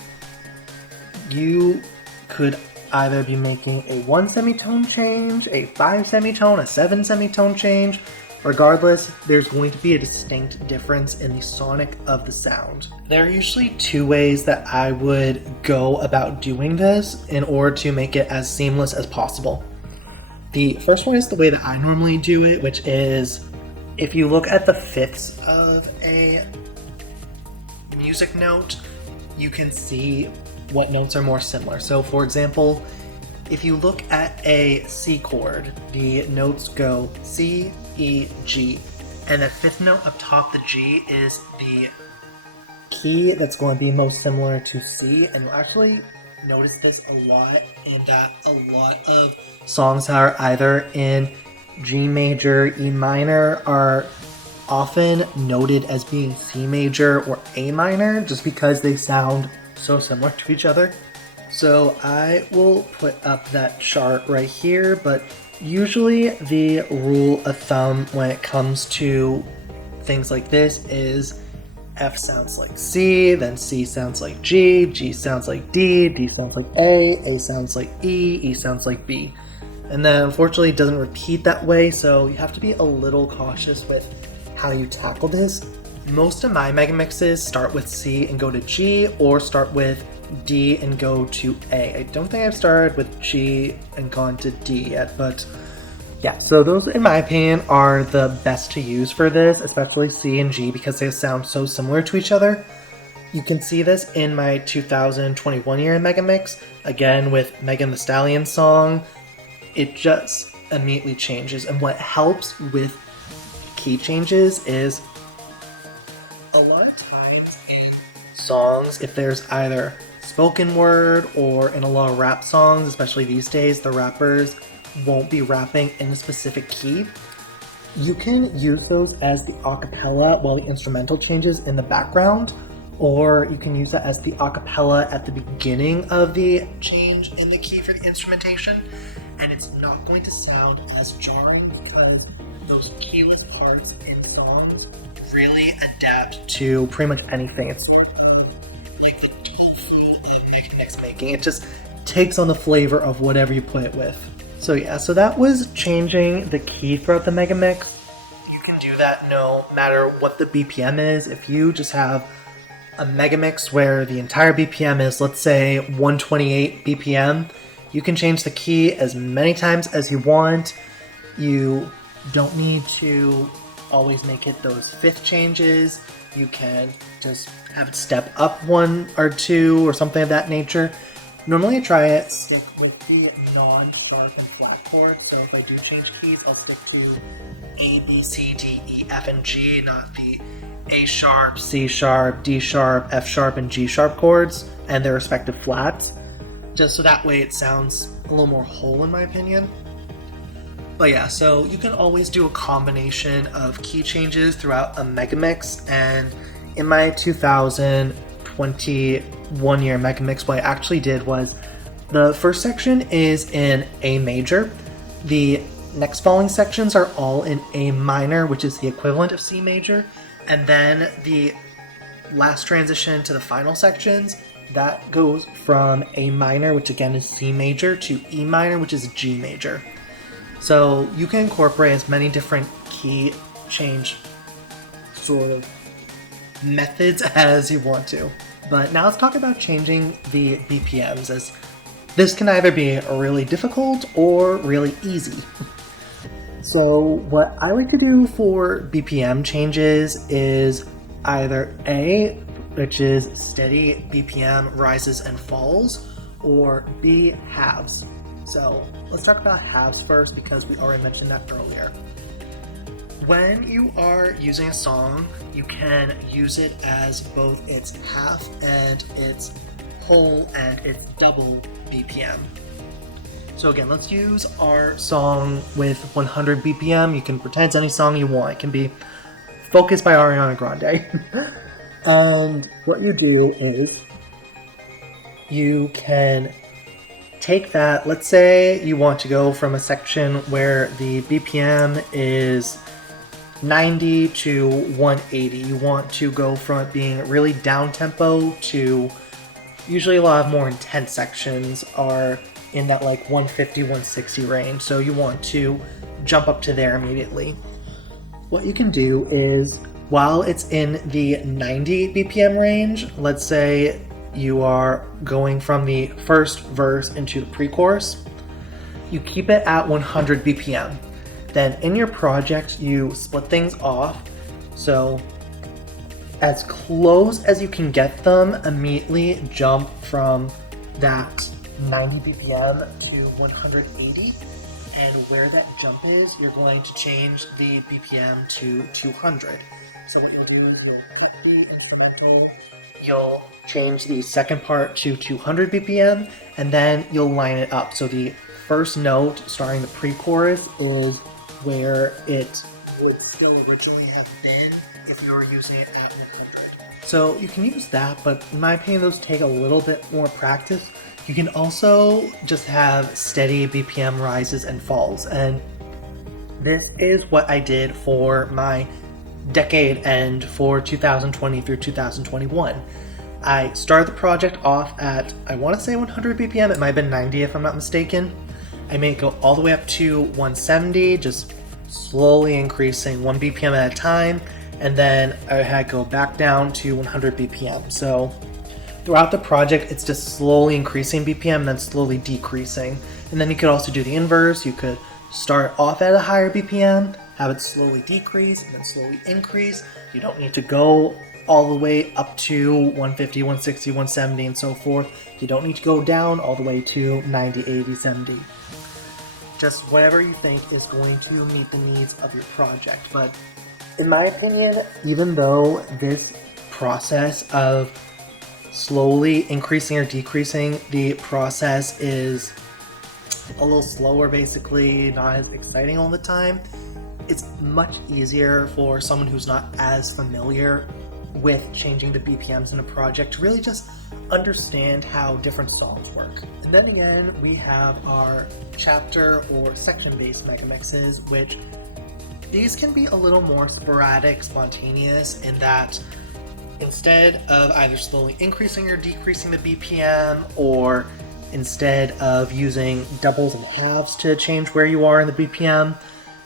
you could either be making a 1 semitone change, a 5 semitone, a 7 semitone change. Regardless, there's going to be a distinct difference in the sonic of the sound. There are usually 2 ways that I would go about doing this in order to make it as seamless as possible. The first one is the way that I normally do it, which is if you look at the fifths of a music note, you can see what notes are more similar. So for example, if you look at a C chord, the notes go C, E, G, and the 5th note up top, the G, is the key that's going to be most similar to C, and you'll actually notice this a lot in that a lot of songs that are either in G major, E minor are often noted as being C major or A minor just because they sound so similar to each other. So I will put up that chart right here, but usually the rule of thumb when it comes to things like this is F sounds like C, then C sounds like G, G sounds like D, D sounds like A sounds like E sounds like B. And then unfortunately it doesn't repeat that way, so you have to be a little cautious with how you tackle this. Most of my megamixes start with C and go to G, or start with D and go to A. I don't think I've started with G and gone to D yet, but yeah, so those in my opinion are the best to use for this, especially C and G because they sound so similar to each other. You can see this in my 2021 year Megamix, again with Megan Thee Stallion's song. It just immediately changes, and what helps with key changes is a lot of times in songs, if there's either spoken word or in a lot of rap songs, especially these days, the rappers won't be rapping in a specific key. You can use those as the acapella while the instrumental changes in the background, or you can use that as the acapella at the beginning of the change in the key for the instrumentation, and it's not going to sound as jarring because those keyless parts in songs really adapt to pretty much anything. It's like the tofu of Megamix making. It just takes on the flavor of whatever you put it with. So yeah, so that was changing the key throughout the Megamix. You can do that no matter what the BPM is. If you just have a Megamix where the entire BPM is, let's say, 128 BPM, you can change the key as many times as you want. You don't need to always make it those 5th changes. You can just have it step up 1 or 2 or something of that nature. Normally I try it stick with the non-sharp and flat chord, so if I do change keys, I'll stick to A, B, C, D, E, F, and G, not the A sharp, C sharp, D sharp, F sharp, and G sharp chords, and their respective flats, just so that way it sounds a little more whole in my opinion. But yeah, so you can always do a combination of key changes throughout a Megamix, and in my 2021 year Megamix, what I actually did was the first section is in A major. The next following sections are all in A minor, which is the equivalent of C major, and then the last transition to the final sections, that goes from A minor, which again is C major, to E minor, which is G major. So you can incorporate as many different key change sort of methods as you want to. But now let's talk about changing the BPMs, as this can either be really difficult or really easy. So what I like to do for BPM changes is either A, which is steady BPM rises and falls, or B, halves. So let's talk about halves first because we already mentioned that earlier. When you are using a song, you can use it as both its half and its whole and its double BPM. So again, let's use our song with 100 BPM. You can pretend it's any song you want. It can be Focus by Ariana Grande. And what you do is you can take that, let's say you want to go from a section where the BPM is 90 to 180. You want to go from it being really down tempo to Usually a lot of more intense sections are in that like 150, 160 range, so you want to jump up to there immediately. What you can do is, while it's in the 90 BPM range, let's say you are going from the first verse into the pre-chorus, you keep it at 100 BPM. Then in your project, you split things off, so as close as you can get them, immediately jump from that 90 BPM to 180. And where that jump is, you're going to change the BPM to 200. So what you do is the instrumental, you'll change the second part to 200 BPM, and then you'll line it up. So the first note starting the pre-chorus is where it would still originally have been if you were using it at 100. So you can use that, but in my opinion, those take a little bit more practice. You can also just have steady BPM rises and falls, and this is what I did for my decade end for 2020 through 2021. I started the project off at, I want to say 100 BPM, it might have been 90 if I'm not mistaken. I made it go all the way up to 170, just slowly increasing 1 BPM at a time, and then I had to go back down to 100 BPM. So throughout the project, it's just slowly increasing BPM and then slowly decreasing. And then you could also do the inverse. You could start off at a higher BPM, have it slowly decrease, and then slowly increase. You don't need to go all the way up to 150, 160, 170, and so forth. You don't need to go down all the way to 90, 80, 70. Just whatever you think is going to meet the needs of your project. But in my opinion, even though this process of slowly increasing or decreasing the process is a little slower, basically not as exciting all the time, it's much easier for someone who's not as familiar with changing the BPMs in a project to really just understand how different songs work. And then again, we have our chapter or section based megamixes, which these can be a little more sporadic, spontaneous, in that instead of either slowly increasing or decreasing the BPM, or instead of using doubles and halves to change where you are in the BPM,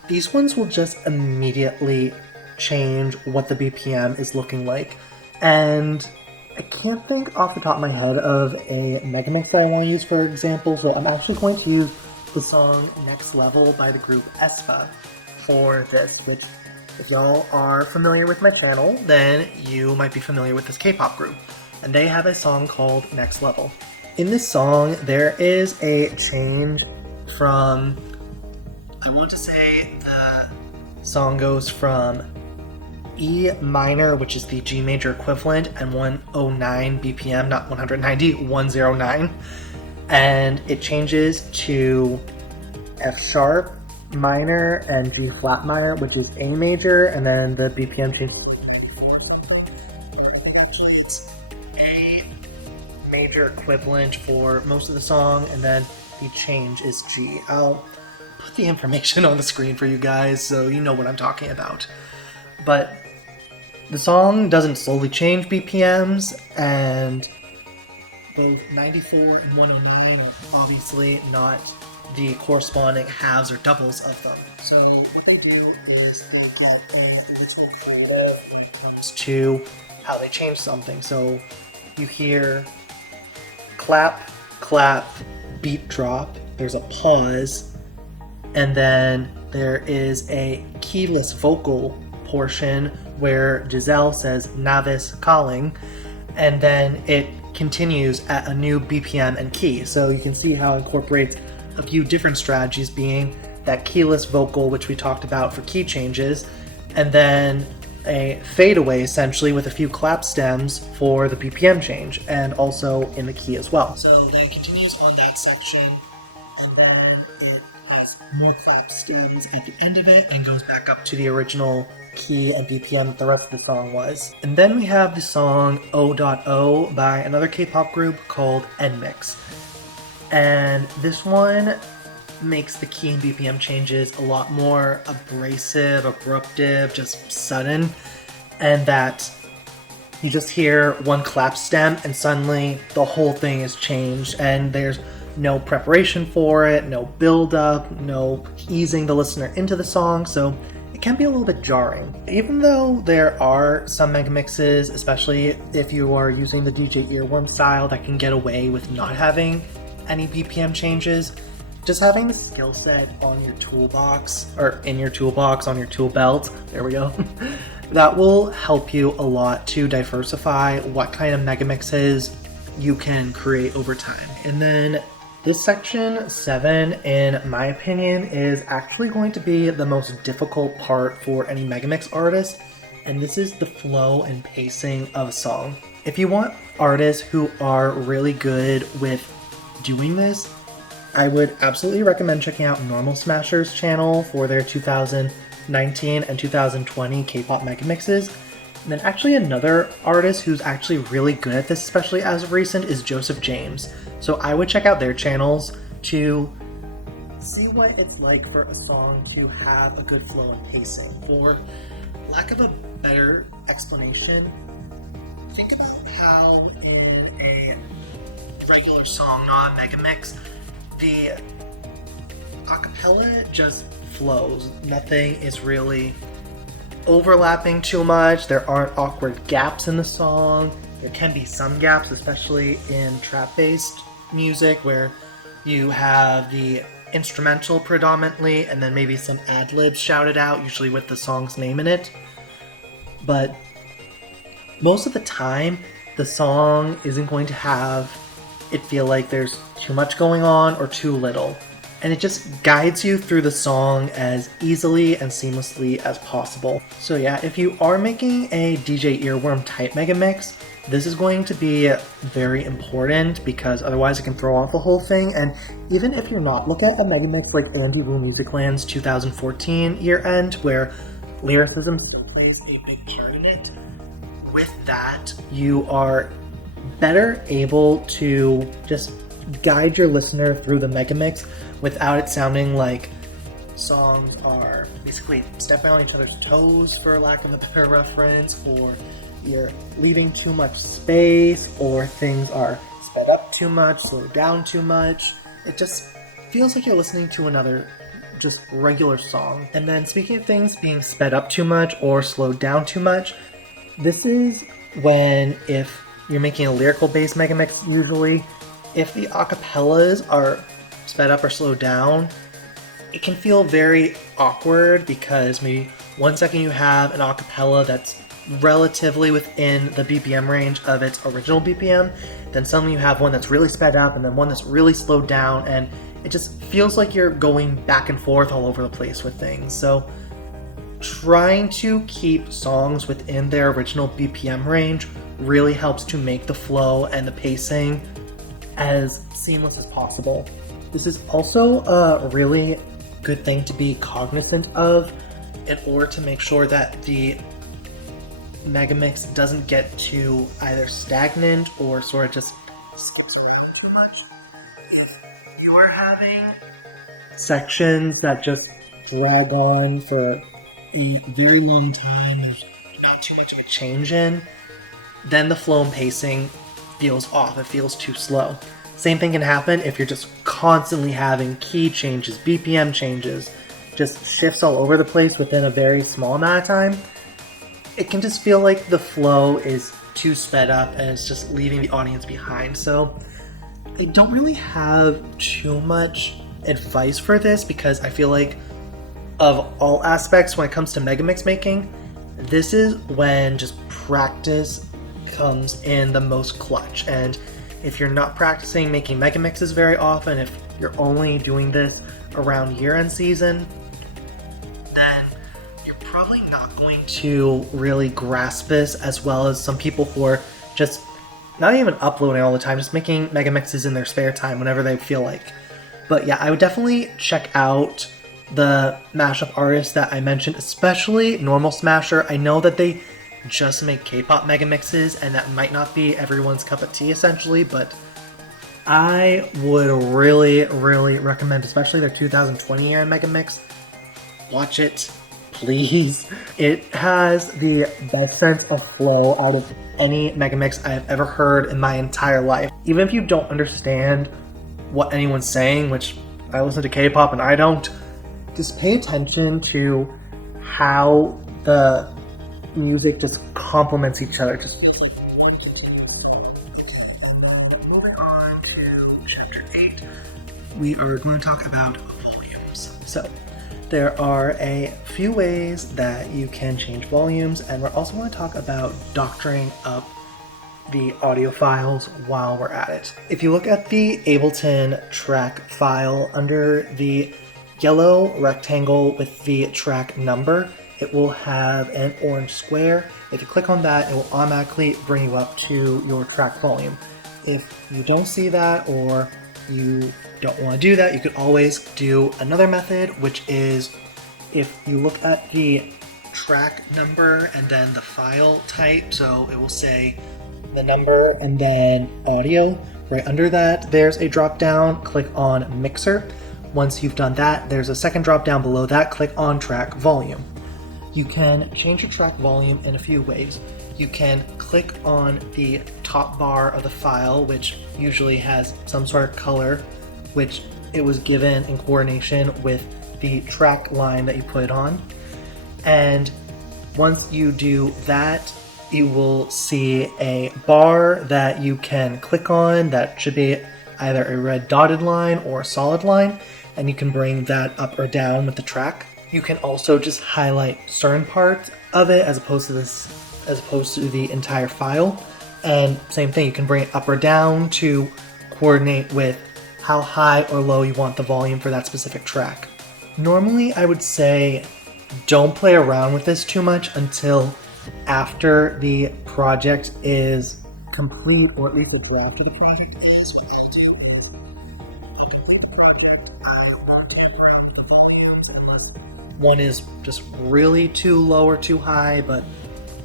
these ones will just immediately change what the BPM is looking like. And I can't think off the top of my head of a Megamix that I want to use for example, so I'm actually going to use the song Next Level by the group aespa for this, which, if y'all are familiar with my channel, then you might be familiar with this K-pop group, and they have a song called Next Level. In this song, there is a change from, I want to say the song goes from E minor, which is the G major equivalent, and 109 BPM, not 190, 109, and it changes to F sharp minor and G flat minor, which is A major, and then the BPM changes A major equivalent for most of the song, and then the change is G. I'll put the information on the screen for you guys so you know what I'm talking about. But the song doesn't slowly change BPMs, and both 94 and 109 are obviously not the corresponding halves or doubles of them. So what they do is they'll drop in a little creative when it comes to how they change something. So you hear clap, clap, beat drop, there's a pause, and then there is a keyless vocal portion where Giselle says Navis calling, and then it continues at a new BPM and key. So you can see how it incorporates a few different strategies, being that keyless vocal, which we talked about for key changes, and then a fadeaway essentially with a few clap stems for the BPM change, and also in the key as well. So then it continues on that section, and then it has more clap stems at the end of it and goes back up to the original key and BPM that the rest of the song was. And then we have the song O.O by another K-pop group called NMIX. And this one makes the key and BPM changes a lot more abrasive, abruptive, just sudden, and that You just hear one clap stem and suddenly the whole thing is changed, and there's no preparation for it, no build up, no easing the listener into the song, so it can be a little bit jarring. Even though there are some megamixes, especially if you are using the DJ earworm style, that can get away with not having any BPM changes, just having the skill set on your toolbox, or in your toolbox, on your tool belt, there we go, that will help you a lot to diversify what kind of megamixes you can create over time. And then this section 7, in my opinion, is actually going to be the most difficult part for any Megamix artist, and this is the flow and pacing of a song. If you want artists who are really good with doing this, I would absolutely recommend checking out Normal Smasher's channel for their 2019 and 2020 K-pop Megamixes. And then actually another artist who's actually really good at this, especially as of recent, is Joseph James. So I would check out their channels to see what it's like for a song to have a good flow and pacing. For lack of a better explanation, think about how in a regular song, not a Megamix, the acapella just flows. Nothing is really overlapping too much. There aren't awkward gaps in the song. There can be some gaps, especially in trap-based music, where you have the instrumental predominantly and then maybe some ad-libs shouted out, usually with the song's name in it. But most of the time, the song isn't going to have it feel like there's too much going on or too little. And it just guides you through the song as easily and seamlessly as possible. So yeah, if you are making a DJ earworm type megamix, this is going to be very important, because otherwise it can throw off the whole thing. And even if you're not, look at a megamix like Andy Wu Musicland's 2014 year end, where lyricism still plays a big part in it. With that, you are better able to just guide your listener through the megamix without it sounding like songs are basically stepping on each other's toes, for lack of a better reference, or you're leaving too much space, or things are sped up too much, slowed down too much. It just feels like you're listening to another just regular song. And then speaking of things being sped up too much or slowed down too much, this is when, if you're making a lyrical based megamix, usually if the acapellas are sped up or slowed down, it can feel very awkward, because maybe one second you have an acapella that's relatively within the BPM range of its original BPM, then suddenly you have one that's really sped up and then one that's really slowed down, and it just feels like you're going back and forth all over the place with things. So trying to keep songs within their original BPM range really helps to make the flow and the pacing as seamless as possible. This is also a really good thing to be cognizant of in order to make sure that the megamix doesn't get too either stagnant or sort of just skips around too much. If you are having sections that just drag on for a very long time, there's not too much of a change in, then the flow and pacing feels off, it feels too slow. Same thing can happen if you're just constantly having key changes, BPM changes, just shifts all over the place within a very small amount of time. It can just feel like the flow is too sped up and it's just leaving the audience behind. So I don't really have too much advice for this, because I feel like of all aspects when it comes to megamix making, this is when just practice comes in the most clutch. And if you're not practicing making megamixes very often, if you're only doing this around year-end season, then you're probably not going to really grasp this as well as some people who are just not even uploading all the time, just making megamixes in their spare time whenever they feel like. But yeah, I would definitely check out the mashup artists that I mentioned, especially Normal Smasher. I know that they just make K-pop megamixes, and that might not be everyone's cup of tea essentially, but I would really recommend, especially their 2020 year megamix. Watch it, please. It has the best sense of flow out of any Megamix I have ever heard in my entire life. Even if you don't understand what anyone's saying, which I listen to K-pop and I don't, just pay attention to how the music just complements each other. Moving on to chapter 8, we are going to talk about volumes. So there are a few ways that you can change volumes, and we're also going to talk about doctoring up the audio files while we're at it. If you look at the Ableton track file under the yellow rectangle with the track number, it will have an orange square. If you click on that, it will automatically bring you up to your track volume. If you don't see that or you don't want to do that, you could always do another method, which is if you look at the track number and then the file type, so it will say the number and then audio. Right under that, there's a drop down, click on mixer. Once you've done that, there's a second drop down below that, click on track volume. You can change your track volume in a few ways. You can click on the top bar of the file, which usually has some sort of color, which it was given in coordination with the track line that you put on. And once you do that, you will see a bar that you can click on that should be either a red dotted line or a solid line, and you can bring that up or down with the track. You can also just highlight certain parts of it as opposed to the entire file. And same thing, you can bring it up or down to coordinate with how high or low you want the volume for that specific track. Normally, I would say don't play around with this too much until after the project is complete, or at least the draft of the project is. I'll complete the project. I won't tamper the volumes unless one is just really too low or too high, but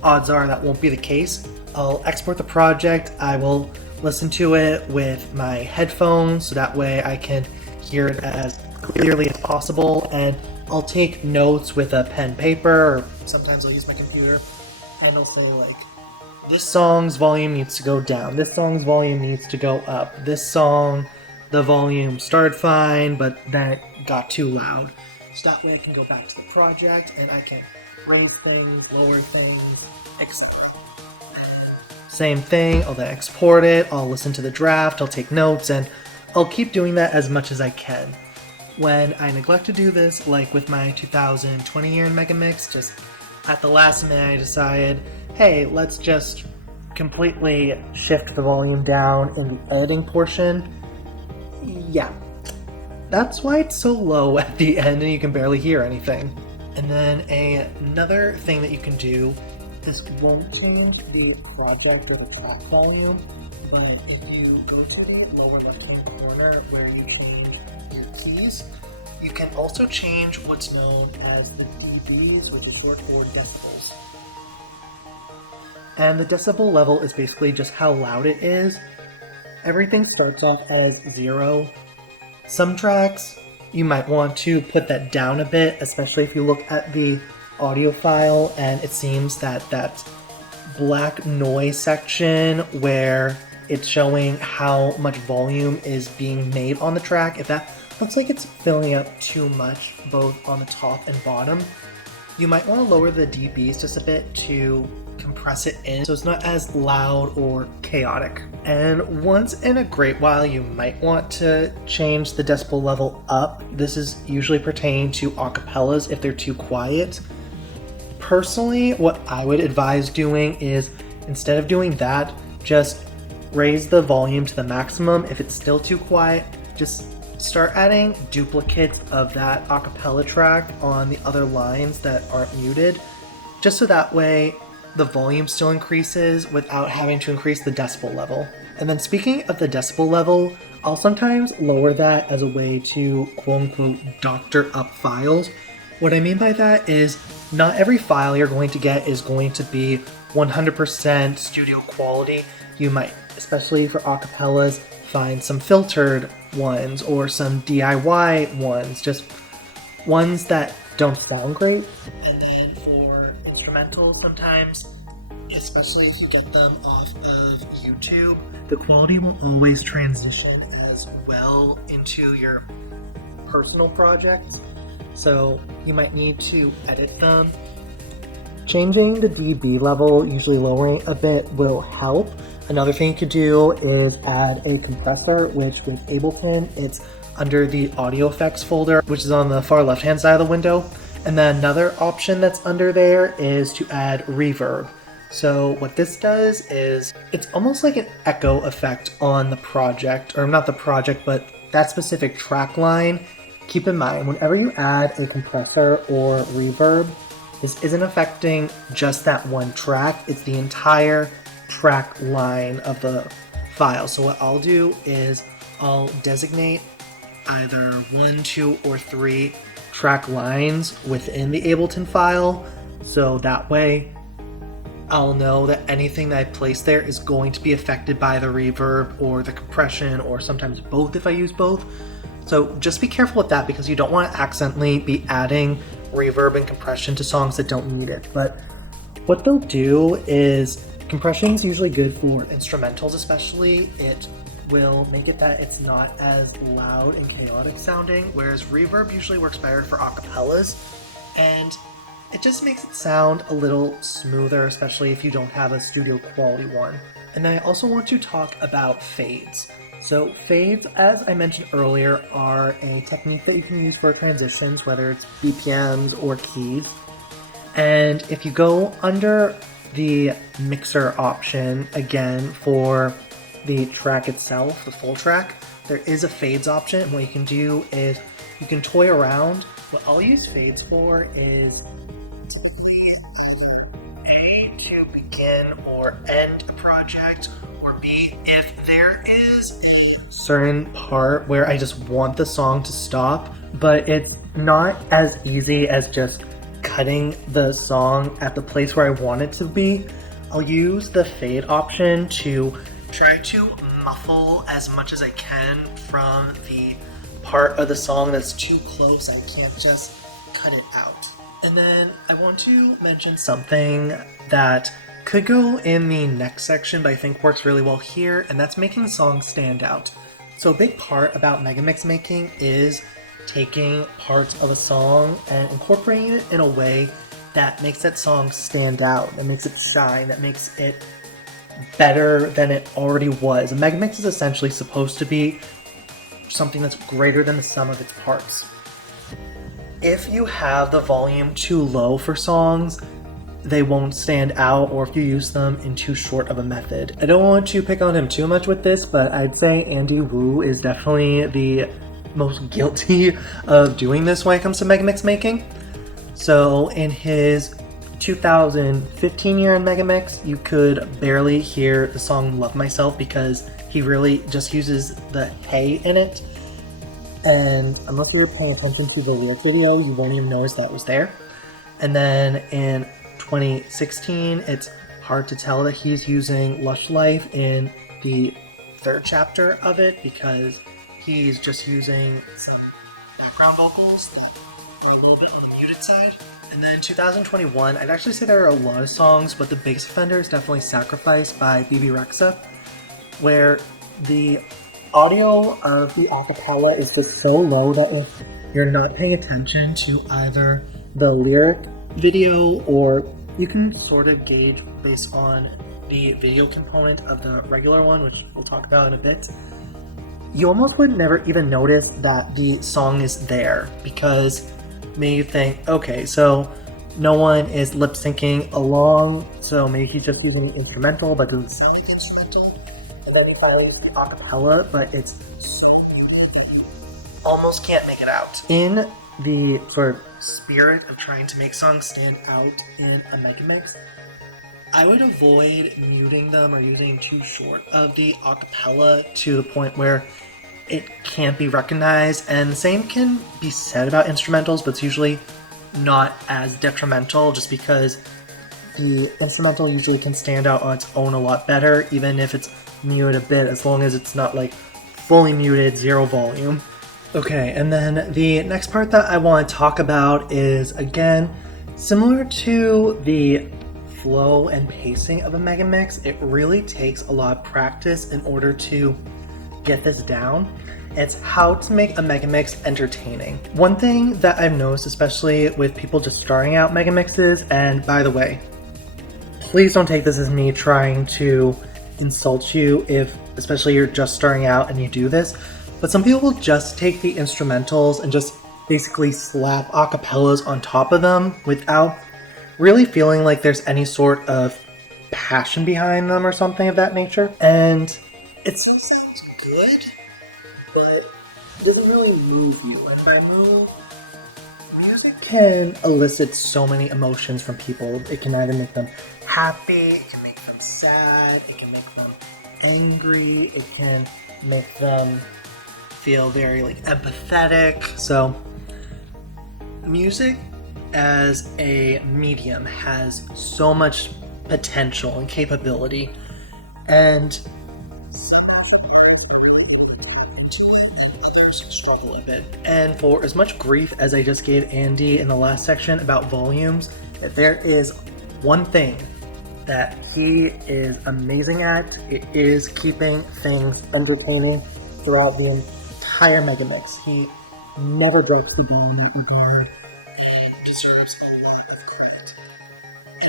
odds are that won't be the case. I'll export the project. I will listen to it with my headphones so that way I can hear it as clearly as possible, and I'll take notes with a pen paper, or sometimes I'll use my computer, and I'll say like, this song's volume needs to go down, this song's volume needs to go up, this song, the volume started fine, but then it got too loud. So that way I can go back to the project and I can bring things, lower things, same thing, I'll then export it, I'll listen to the draft, I'll take notes, and I'll keep doing that as much as I can. When I neglect to do this, like with my 2020 year in Megamix, just at the last minute I decided, hey, let's just completely shift the volume down in the editing portion. Yeah, that's why it's so low at the end and you can barely hear anything. And then another thing that you can do, this won't change the project or the track volume, but if you go to the lower left-hand corner where you change your keys, you can also change what's known as the dBs, which is short for decibels. And the decibel level is basically just how loud it is. Everything starts off as 0. Some tracks, you might want to put that down a bit, especially if you look at the audio file and it seems that that black noise section where it's showing how much volume is being made on the track, if that looks like it's filling up too much both on the top and bottom, you might want to lower the dBs just a bit to compress it in so it's not as loud or chaotic. And once in a great while you might want to change the decibel level up. This is usually pertaining to acapellas if they're too quiet. Personally, what I would advise doing is, instead of doing that, just raise the volume to the maximum. If it's still too quiet, just start adding duplicates of that acapella track on the other lines that aren't muted, just so that way the volume still increases without having to increase the decibel level. And then speaking of the decibel level, I'll sometimes lower that as a way to quote-unquote doctor up files. What I mean by that is not every file you're going to get is going to be 100% studio quality. You might, especially for acapellas, find some filtered ones or some DIY ones, just ones that don't sound great. And then sometimes, especially if you get them off of YouTube, the quality won't always transition as well into your personal projects, so you might need to edit them. Changing the dB level, usually lowering a bit, will help. Another thing you could do is add a compressor, which with Ableton, it's under the audio effects folder, which is on the far left hand side of the window. And then another option that's under there is to add reverb. So what this does is it's almost like an echo effect on the project, or not the project, but that specific track line. Keep in mind, whenever you add a compressor or reverb, this isn't affecting just that one track, it's the entire track line of the file. So what I'll do is I'll designate either 1, 2, or 3 track lines within the Ableton file, so that way I'll know that anything that I place there is going to be affected by the reverb or the compression, or sometimes both if I use both. So just be careful with that, because you don't want to accidentally be adding reverb and compression to songs that don't need it. But what they'll do is, compression is usually good for instrumentals especially. It will make it that it's not as loud and chaotic sounding, whereas reverb usually works better for acapellas, and it just makes it sound a little smoother, especially if you don't have a studio quality one. And then I also want to talk about fades. So fades, as I mentioned earlier, are a technique that you can use for transitions, whether it's BPMs or keys. And if you go under the mixer option, again, for the track itself, the full track, there is a fades option. And what you can do is you can toy around. What I'll use fades for is A, to begin or end a project, or B, if there is a certain part where I just want the song to stop, but it's not as easy as just cutting the song at the place where I want it to be. I'll use the fade option to try to muffle as much as I can from the part of the song that's too close. I can't just cut it out. And then I want to mention something that could go in the next section, but I think works really well here, and that's making songs stand out. So a big part about Megamix making is taking parts of a song and incorporating it in a way that makes that song stand out, that makes it shine, that makes it better than it already was. A Megamix is essentially supposed to be something that's greater than the sum of its parts. If you have the volume too low for songs, they won't stand out, or if you use them in too short of a method. I don't want to pick on him too much with this, but I'd say Andy Wu is definitely the most guilty of doing this when it comes to Megamix making. So in his 2015 year in Megamix, you could barely hear the song Love Myself because he really just uses the hey in it. And unless you were paying attention to the lyric video, you won't even notice that was there. And then in 2016, it's hard to tell that he's using Lush Life in the third chapter of it because he's just using some background vocals that are a little bit on the muted side. And then 2021, I'd actually say there are a lot of songs, but the biggest offender is definitely Sacrifice by BB Rexa, where the audio of the acapella is just so low that if you're not paying attention to either the lyric video, or you can sort of gauge based on the video component of the regular one, which we'll talk about in a bit, you almost would never even notice that the song is there, because maybe you think, okay, so no one is lip syncing along, so maybe he's just using an instrumental but doesn't sound like instrumental. And then you finally use the acapella, but it's so muted, almost can't make it out. In the sort of spirit of trying to make songs stand out in a Megamix, I would avoid muting them or using too short of the acapella to the point where it can't be recognized. And the same can be said about instrumentals, but it's usually not as detrimental just because the instrumental usually can stand out on its own a lot better, even if it's muted a bit, as long as it's not like fully muted, zero volume. Okay, and then the next part that I want to talk about is, again, similar to the flow and pacing of a Megamix, it really takes a lot of practice in order to get this down. It's how to make a Megamix entertaining. One thing that I've noticed, especially with people just starting out Megamixes, and by the way, please don't take this as me trying to insult you if, especially you're just starting out and you do this, but some people will just take the instrumentals and just basically slap acapellas on top of them without really feeling like there's any sort of passion behind them or something of that nature. And it still sounds good, but it doesn't really move you. And by move, music can elicit so many emotions from people. It can either make them happy, it can make them sad, it can make them angry, it can make them feel very empathetic. So music as a medium has so much potential and capability, and some of them are not really into it, and others struggle a bit. And for as much grief as I just gave Andy in the last section about volumes, if there is one thing that he is amazing at, it is keeping things entertaining throughout the entire Megamix. He never drops the ball in that regard and deserves a lot of credit.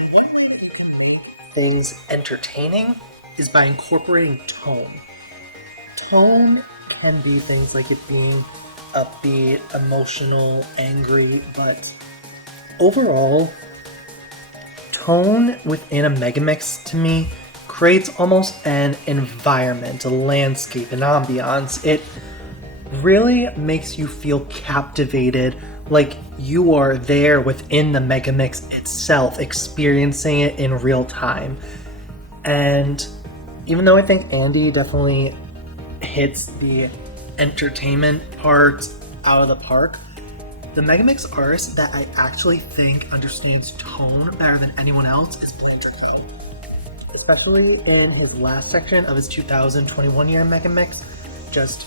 And one way you can make things entertaining is by incorporating tone. Tone can be things like it being upbeat, emotional, angry, but overall, tone within a Megamix to me creates almost an environment, a landscape, an ambiance. It really makes you feel captivated, like you are there within the Megamix itself, experiencing it in real time. And even though I think Andy definitely hits the entertainment part out of the park, the Megamix artist that I actually think understands tone better than anyone else is Blanterco. Especially in his last section of his 2021 year Megamix, just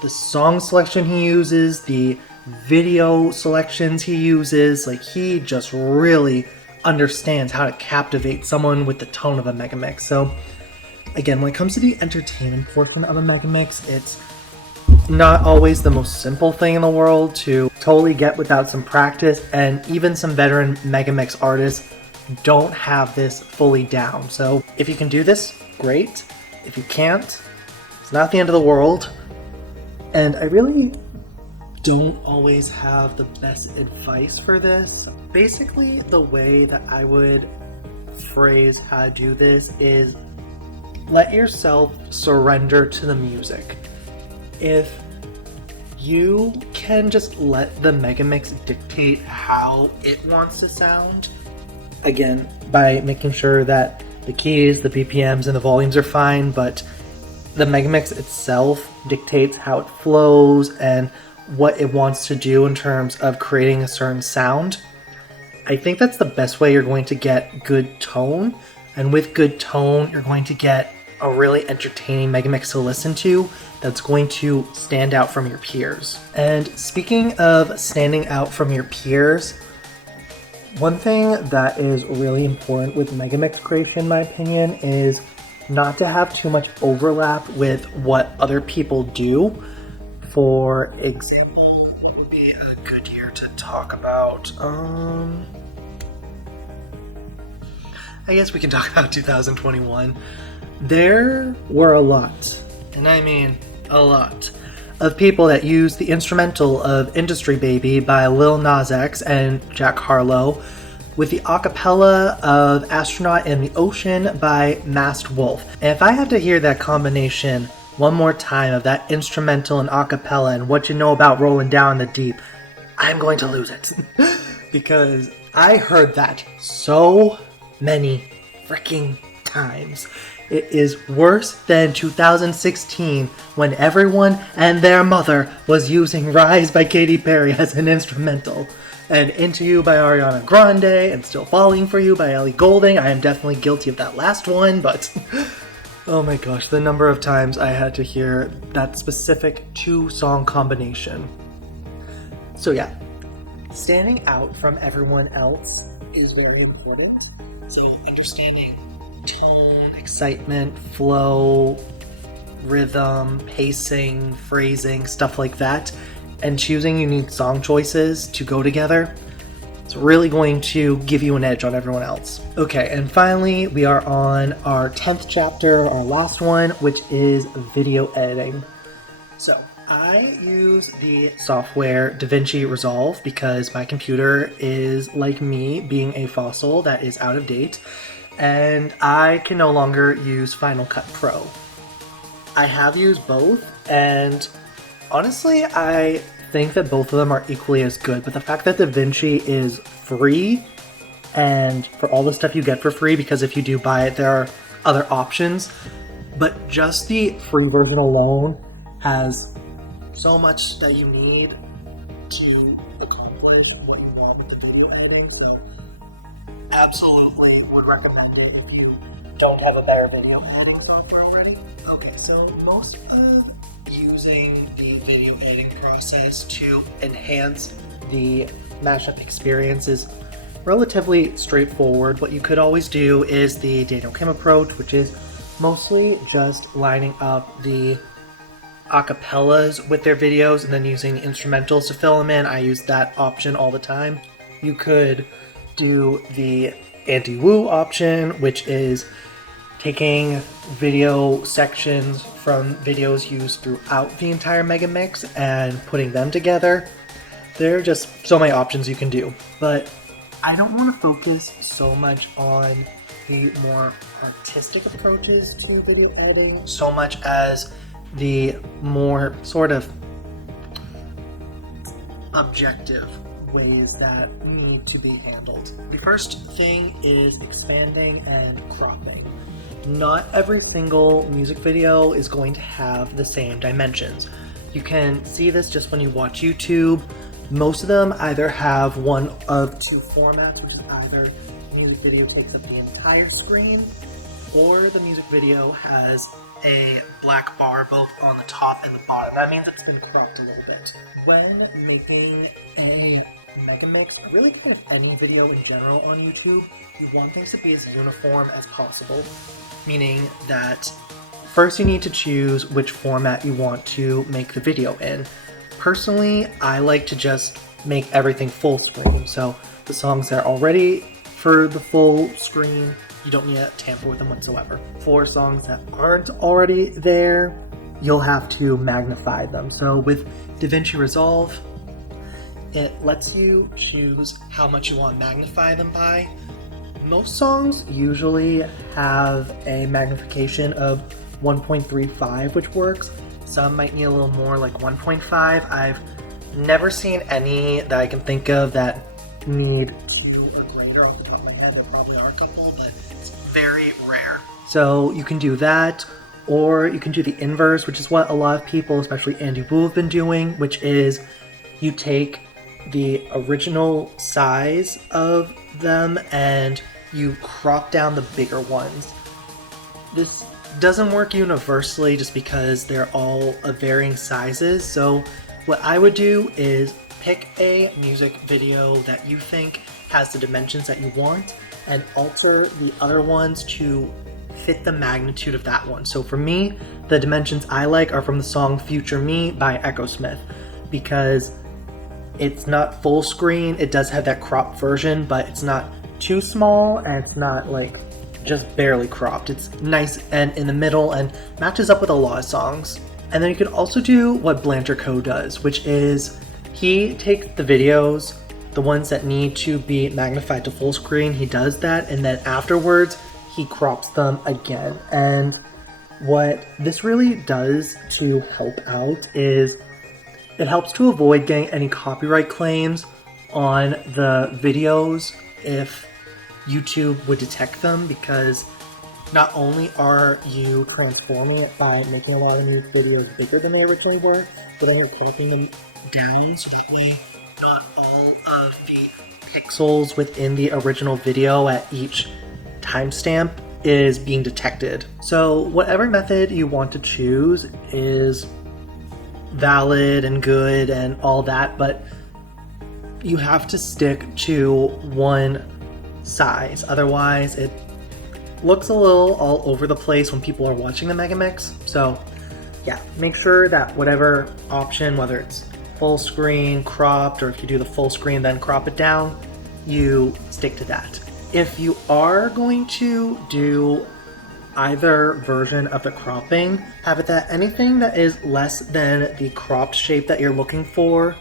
the song selection he uses, the video selections he uses, he just really understands how to captivate someone with the tone of a Megamix. So again, when it comes to the entertainment portion of a Megamix, it's not always the most simple thing in the world to totally get without some practice, and even some veteran Megamix artists don't have this fully down. So if you can do this, great. If you can't, it's not the end of the world. And I really don't always have the best advice for this. Basically, the way that I would phrase how to do this is let yourself surrender to the music. If you can just let the Megamix dictate how it wants to sound, again, by making sure that the keys, the BPMs, and the volumes are fine, but the Megamix itself dictates how it flows and what it wants to do in terms of creating a certain sound, I think that's the best way you're going to get good tone. And with good tone, you're going to get a really entertaining Megamix to listen to that's going to stand out from your peers. And speaking of standing out from your peers, one thing that is really important with Megamix creation, in my opinion, is not to have too much overlap with what other people do. For example, would be a good year to talk about, I guess we can talk about 2021. There were a lot, and I mean a lot, of people that used the instrumental of Industry Baby by Lil Nas X and Jack Harlow, with the acapella of Astronaut in the Ocean by Masked Wolf. And if I have to hear that combination one more time of that instrumental and acapella and What You Know About Rolling Down the Deep, I'm going to lose it. Because I heard that so many freaking times. It is worse than 2016 when everyone and their mother was using Rise by Katy Perry as an instrumental. And Into You by Ariana Grande and Still Falling For You by Ellie Goulding. I am definitely guilty of that last one, but oh my gosh, the number of times I had to hear that specific two-song combination. So yeah, standing out from everyone else is very important. So understanding tone, excitement, flow, rhythm, pacing, phrasing, stuff like that, and choosing unique song choices to go together, it's really going to give you an edge on everyone else. Okay, and finally, we are on our 10th chapter, our last one, which is video editing. So, I use the software DaVinci Resolve because my computer is, like me, being a fossil that is out of date, and I can no longer use Final Cut Pro. I have used both, and honestly, I think that both of them are equally as good, but the fact that DaVinci is free, and for all the stuff you get for free, because if you do buy it, there are other options, but just the free version alone has so much that you need to accomplish what you want with the video editing, so absolutely would recommend it if you don't have a better video editing software already. Okay, so most of using the video editing process to enhance the mashup experience is relatively straightforward. What you could always do is the Daniel Kim approach, which is mostly just lining up the acapellas with their videos and then using the instrumentals to fill them in. I use that option all the time. You could do the anti-woo option, which is taking video sections from videos used throughout the entire Megamix and putting them together. There are just so many options you can do, but I don't want to focus so much on the more artistic approaches to video editing so much as the more sort of objective ways that need to be handled. The first thing is expanding and cropping. Not every single music video is going to have the same dimensions. You can see this just when you watch YouTube. Most of them either have one of two formats, which is either the music video takes up the entire screen, or the music video has a black bar both on the top and the bottom. That means it's been cropped a little bit. When making a Megamix, really kind of any video in general on YouTube, you want things to be as uniform as possible, meaning that first you need to choose which format you want to make the video in. Personally, I like to just make everything full screen, so the songs that are already for the full screen, you don't need to tamper with them whatsoever. For songs that aren't already there, you'll have to magnify them. So with DaVinci Resolve, it lets you choose how much you want to magnify them by. Most songs usually have a magnification of 1.35, which works. Some might need a little more, like 1.5. I've never seen any that I can think of that need 2 or greater off the top of my head. There probably are a couple, but it's very rare. So you can do that, or you can do the inverse, which is what a lot of people, especially Andy Wu, have been doing, which is you take the original size of them and you crop down the bigger ones. This doesn't work universally just because they're all of varying sizes, so what I would do is pick a music video that you think has the dimensions that you want and alter the other ones to fit the magnitude of that one. So for me, the dimensions I like are from the song Future Me by Echo Smith, because it's not full screen. It does have that cropped version, but it's not too small and it's not like just barely cropped. It's nice and in the middle and matches up with a lot of songs. And then you can also do what Blanter Co does, which is he takes the videos, the ones that need to be magnified to full screen, he does that, and then afterwards he crops them again. And what this really does to help out is it helps to avoid getting any copyright claims on the videos if YouTube would detect them, because not only are you transforming it by making a lot of these videos bigger than they originally were, but then you're cropping them down so that way not all of the pixels within the original video at each timestamp is being detected. So whatever method you want to choose is valid and good and all that, but you have to stick to one size. Otherwise, it looks a little all over the place when people are watching the Megamix. So yeah, make sure that whatever option, whether it's full screen, cropped, or if you do the full screen then crop it down, you stick to that. If you are going to do either version of the cropping, have it that anything that is less than the cropped shape that you're looking for,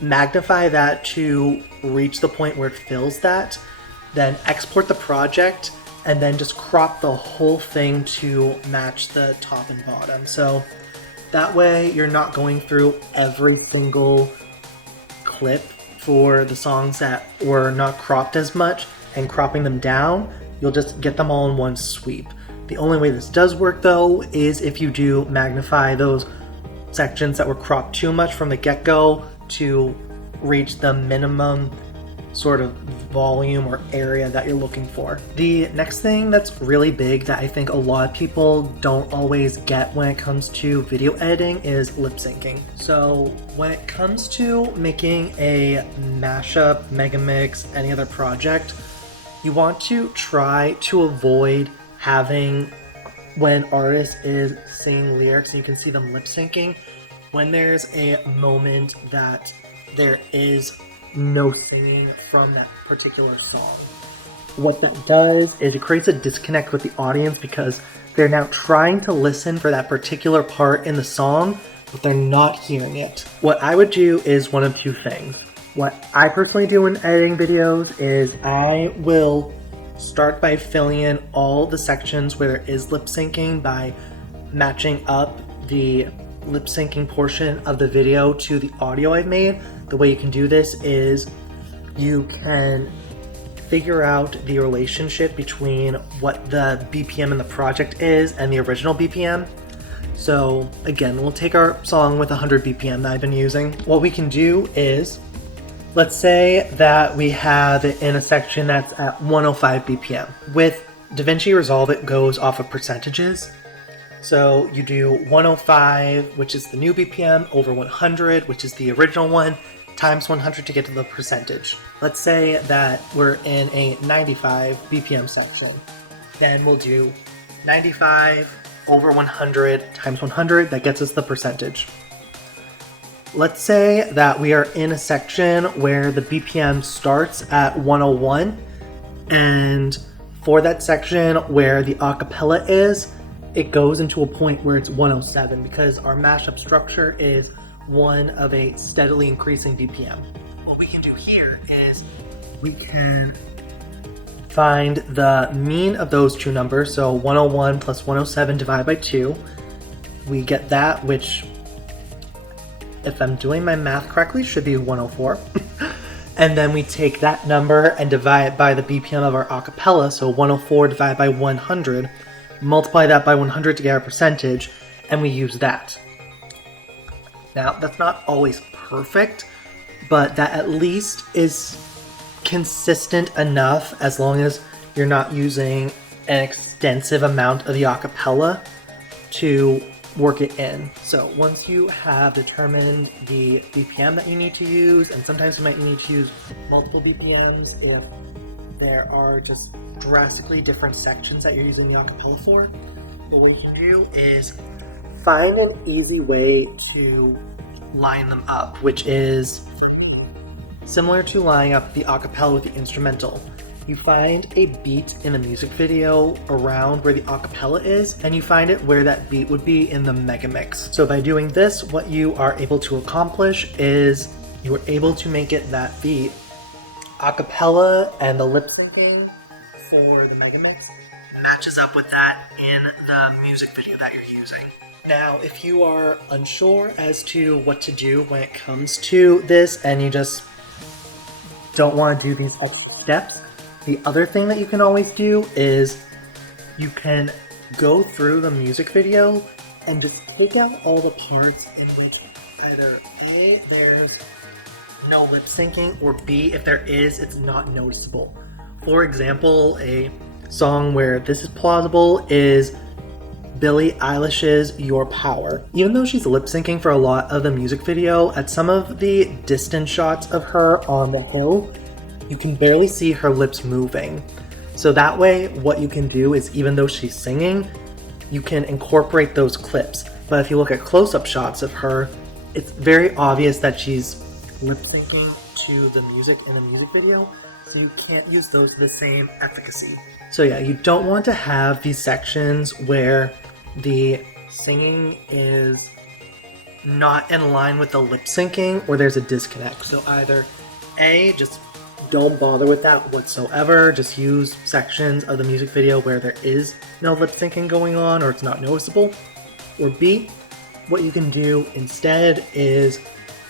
magnify that to reach the point where it fills that, then export the project, and then just crop the whole thing to match the top and bottom. So that way you're not going through every single clip for the songs that were not cropped as much and cropping them down. You'll just get them all in one sweep. The only way this does work though is if you do magnify those sections that were cropped too much from the get-go to reach the minimum sort of volume or area that you're looking for. The next thing that's really big that I think a lot of people don't always get when it comes to video editing is lip syncing. So when it comes to making a mashup, Megamix, any other project, you want to try to avoid having, when artist is singing lyrics and you can see them lip syncing, when there's a moment that there is no singing from that particular song. What that does is it creates a disconnect with the audience because they're now trying to listen for that particular part in the song, but they're not hearing it. What I would do is one of two things. What I personally do when editing videos is I will start by filling in all the sections where there is lip syncing by matching up the lip syncing portion of the video to the audio I've made. The way you can do this is you can figure out the relationship between what the BPM in the project is and the original BPM. So again, we'll take our song with 100 BPM that I've been using. What we can do is, let's say that we have it in a section that's at 105 BPM. With DaVinci Resolve, it goes off of percentages. So you do 105, which is the new BPM, over 100, which is the original one, times 100 to get to the percentage. Let's say that we're in a 95 BPM section. Then we'll do 95 over 100 times 100, that gets us the percentage. Let's say that we are in a section where the BPM starts at 101, and for that section where the acapella is, it goes into a point where it's 107 because our mashup structure is one of a steadily increasing BPM. What we can do here is we can find the mean of those two numbers, so 101 plus 107 divided by 2. We get that, which, if I'm doing my math correctly, should be 104. And then we take that number and divide it by the BPM of our acapella, so 104 divided by 100, multiply that by 100 to get our percentage, and we use that. Now, that's not always perfect, but that at least is consistent enough as long as you're not using an extensive amount of the acapella to work it in. So once you have determined the BPM that you need to use, and sometimes you might need to use multiple BPMs if there are just drastically different sections that you're using the acapella for, what you can do is find an easy way to line them up, which is similar to lining up the acapella with the instrumental. You find a beat in the music video around where the acapella is, and you find it where that beat would be in the Megamix. So by doing this, what you are able to accomplish is you are able to make it that the acapella and the lip syncing for the Megamix matches up with that in the music video that you're using. Now, if you are unsure as to what to do when it comes to this and you just don't want to do these extra steps, the other thing that you can always do is you can go through the music video and just take out all the parts in which either A, there's no lip syncing, or B, if there is, it's not noticeable. For example, a song where this is plausible is Billie Eilish's Your Power. Even though she's lip syncing for a lot of the music video, at some of the distant shots of her on the hill, you can barely see her lips moving. So that way, what you can do is, even though she's singing, you can incorporate those clips. But if you look at close-up shots of her, it's very obvious that she's lip syncing to the music in a music video, so you can't use those with the same efficacy. So yeah, you don't want to have these sections where the singing is not in line with the lip syncing, or there's a disconnect. So either A, just don't bother with that whatsoever, just use sections of the music video where there is no lip syncing going on or it's not noticeable. Or B, what you can do instead is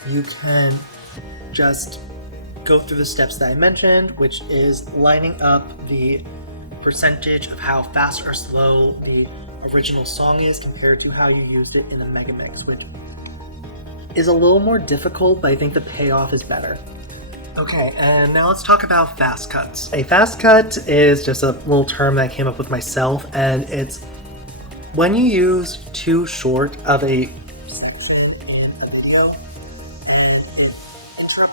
you can just go through the steps that I mentioned, which is lining up the percentage of how fast or slow the original song is compared to how you used it in a Megamix, which is a little more difficult, but I think the payoff is better. Okay, and now let's talk about fast cuts. A fast cut is just a little term that I came up with myself, and it's when you use too short of a interrupts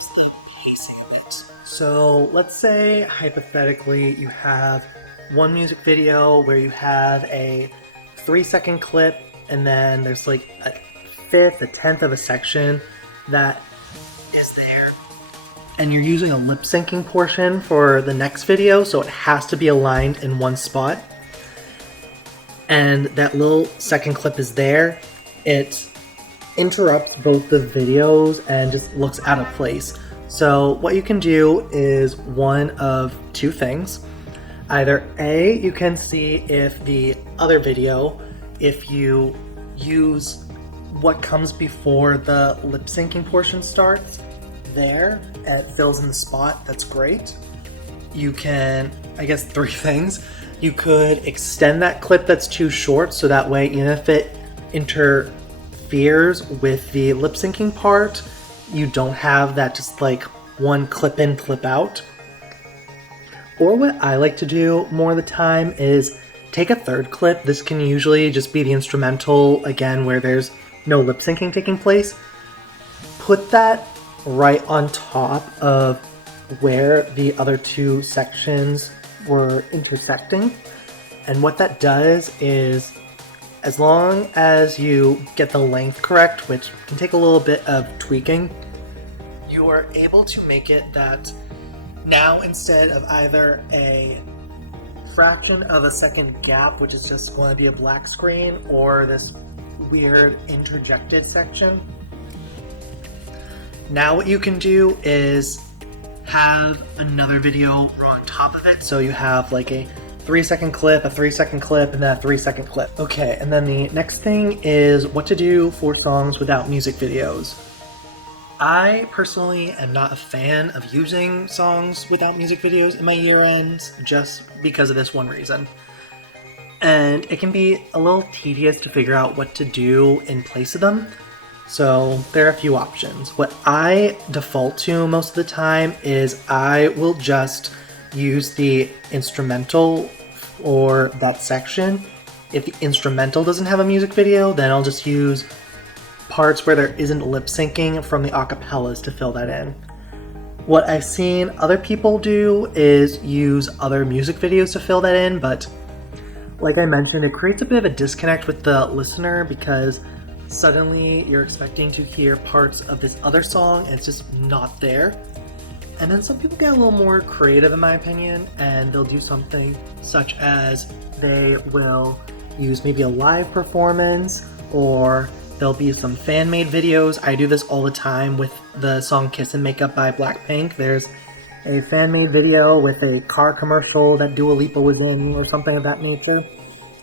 the pacing of it. So let's say, hypothetically, you have one music video where you have a 3-second clip, and then there's like a fifth, a tenth of a section that is there, and you're using a lip syncing portion for the next video, so it has to be aligned in one spot. And that little second clip is there. It interrupts both the videos and just looks out of place. So what you can do is one of two things. Either A, you can see if the other video, if you use what comes before the lip syncing portion starts there and it fills in the spot, that's great. You can, I guess, three things. You could extend that clip that's too short, so that way, even if it interferes with the lip syncing part, you don't have that just like one clip in, clip out. Or what I like to do more of the time is take a third clip. This can usually just be the instrumental, again, where there's no lip syncing taking place. Put that right on top of where the other two sections were intersecting. And what that does is, as long as you get the length correct, which can take a little bit of tweaking, you are able to make it that now, instead of either a fraction of a second gap, which is just going to be a black screen, or this weird interjected section, now what you can do is have another video on top of it. So you have like a 3-second clip, a 3-second clip, and then a 3-second clip. Okay, and then the next thing is what to do for songs without music videos. I personally am not a fan of using songs without music videos in my year ends, just because of this one reason. And it can be a little tedious to figure out what to do in place of them. So there are a few options. What I default to most of the time is I will just use the instrumental for that section. If the instrumental doesn't have a music video, then I'll just use parts where there isn't lip syncing from the acapellas to fill that in. What I've seen other people do is use other music videos to fill that in, but like I mentioned, it creates a bit of a disconnect with the listener because suddenly you're expecting to hear parts of this other song and it's just not there. And then some people get a little more creative, in my opinion, and they'll do something such as they will use maybe a live performance, or there'll be some fan-made videos. I do this all the time with the song Kiss and Makeup by Blackpink. There's a fan-made video with a car commercial that Dua Lipa was in or something of that nature.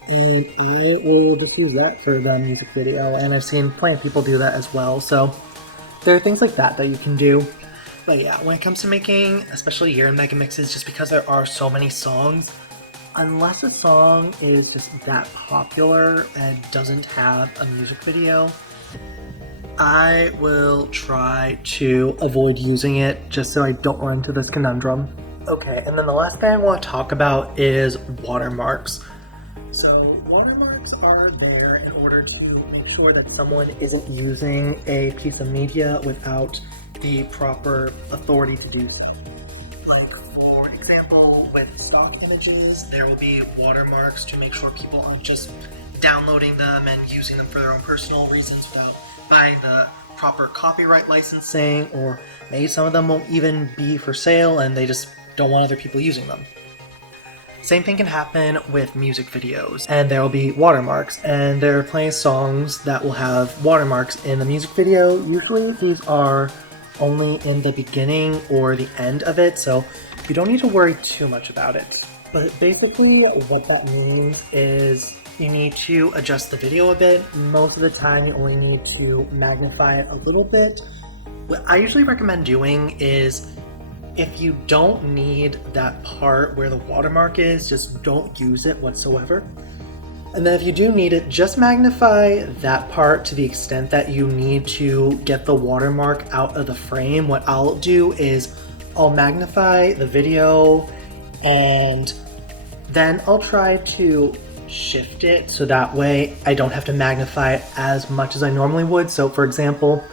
And I will just use that for the music video, and I've seen plenty of people do that as well. So there are things like that that you can do. But yeah, when it comes to making, especially year-end Megamixes, just because there are so many songs, unless a song is just that popular and doesn't have a music video, I will try to avoid using it just so I don't run into this conundrum. Okay, and then the last thing I want to talk about is watermarks. So watermarks are there in order to make sure that someone isn't using a piece of media without the proper authority to do so. stock images, there will be watermarks to make sure people aren't just downloading them and using them for their own personal reasons without buying the proper copyright licensing, or maybe some of them won't even be for sale and they just don't want other people using them. Same thing can happen with music videos, and there will be watermarks, and there are plenty of songs that will have watermarks in the music video. Usually these are only in the beginning or the end of it, so you don't need to worry too much about it. But basically what that means is you need to adjust the video a bit. Most of the time you only need to magnify it a little bit. What I usually recommend doing is, if you don't need that part where the watermark is, just don't use it whatsoever. And then if you do need it, just magnify that part to the extent that you need to get the watermark out of the frame. What I'll do is I'll magnify the video and then I'll try to shift it so that way I don't have to magnify it as much as I normally would. So for example,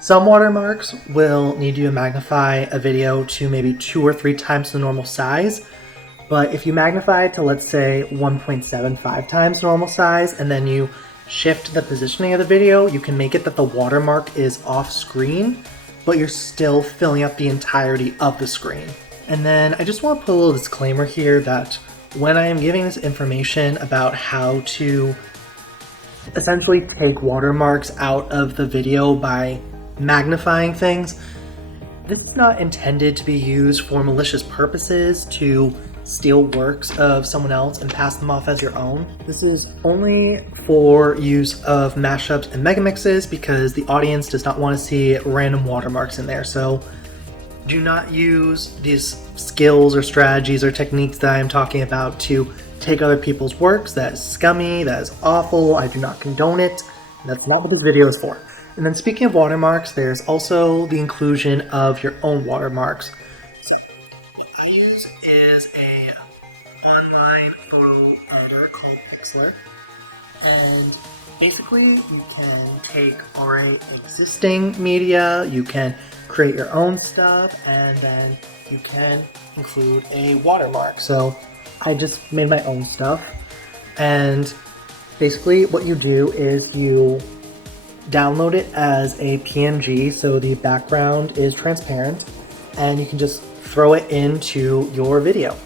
some watermarks will need you to magnify a video to maybe 2 or 3 times the normal size. But if you magnify it to, let's say, 1.75 times normal size, and then you shift the positioning of the video, you can make it that the watermark is off screen, but you're still filling up the entirety of the screen. And then I just want to put a little disclaimer here that when I am giving this information about how to essentially take watermarks out of the video by magnifying things, this is not intended to be used for malicious purposes to steal works of someone else and pass them off as your own. This is only for use of mashups and megamixes because the audience does not want to see random watermarks in there. So do not use these skills or strategies or techniques that I am talking about to take other people's works. That is scummy, that is awful, I do not condone it, and that's not what this video is for. And then speaking of watermarks, there's also the inclusion of your own watermarks. So what I use is a online photo editor called Pixlr, and basically you can take already existing media, you can create your own stuff, and then you can include a watermark. So I just made my own stuff, and basically what you do is you download it as a PNG, so the background is transparent, and you can just throw it into your video.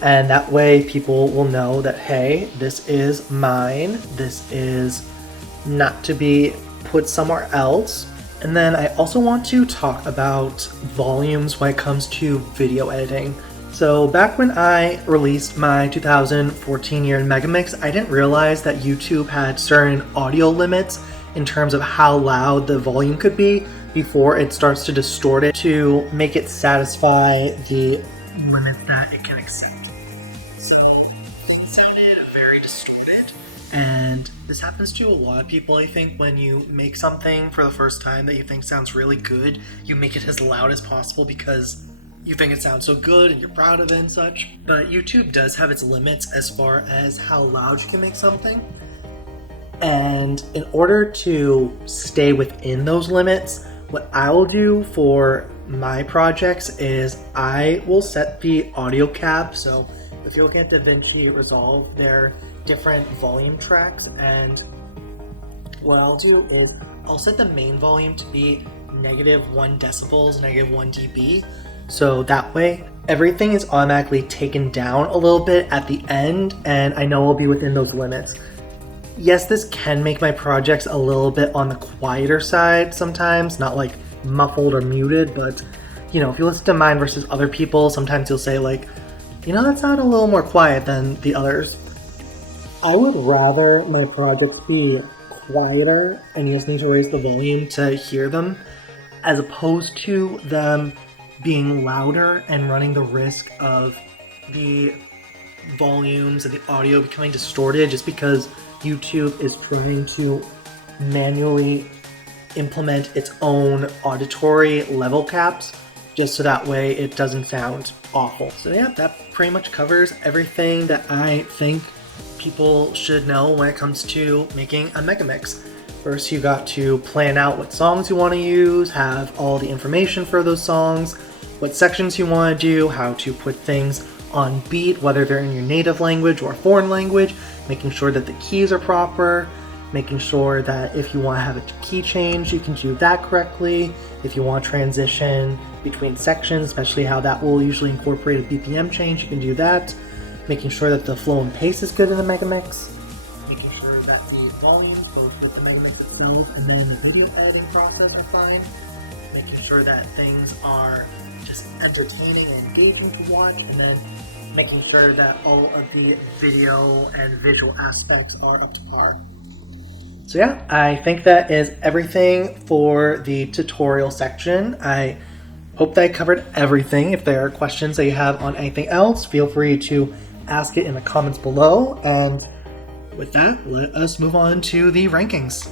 And that way people will know that, hey, this is mine, this is not to be put somewhere else. And then I also want to talk about volumes when it comes to video editing. So back when I released my 2014 year in Megamix, I didn't realize that YouTube had certain audio limits in terms of how loud the volume could be before it starts to distort it to make it satisfy the limits that it can accept. So it sounded very distorted, and this happens to a lot of people. I think when you make something for the first time that you think sounds really good, you make it as loud as possible because you think it sounds so good and you're proud of it and such. But YouTube does have its limits as far as how loud you can make something. And in order to stay within those limits, what I'll do for my projects is I will set the audio cap. So if you're looking at DaVinci Resolve, there are different volume tracks, and what I'll do is I'll set the main volume to be -1 decibels, -1 dB. So that way everything is automatically taken down a little bit at the end, and I know I'll be within those limits. Yes, this can make my projects a little bit on the quieter side sometimes, not like muffled or muted, but you know, if you listen to mine versus other people, sometimes you'll say like, you know, that sounded a little more quiet than the others. I would rather my projects be quieter and you just need to raise the volume to hear them, as opposed to them being louder and running the risk of the volumes and the audio becoming distorted just because YouTube is trying to manually implement its own auditory level caps, just so that way it doesn't sound awful. So yeah, that pretty much covers everything that I think people should know when it comes to making a Megamix. First, you got to plan out what songs you want to use, have all the information for those songs, what sections you want to do, how to put things on beat, whether they're in your native language or foreign language, making sure that the keys are proper, making sure that if you want to have a key change, you can do that correctly. If you want to transition between sections, especially how that will usually incorporate a BPM change, you can do that. Making sure that the flow and pace is good in the Megamix. Making sure that the volume, both with the Megamix itself and then the video editing process are fine. Making sure that things are just entertaining and engaging to watch, and then making sure that all of the video and visual aspects are up to par. So yeah, I think that is everything for the tutorial section. I hope that I covered everything. If there are questions that you have on anything else, feel free to ask it in the comments below. And with that, let us move on to the rankings.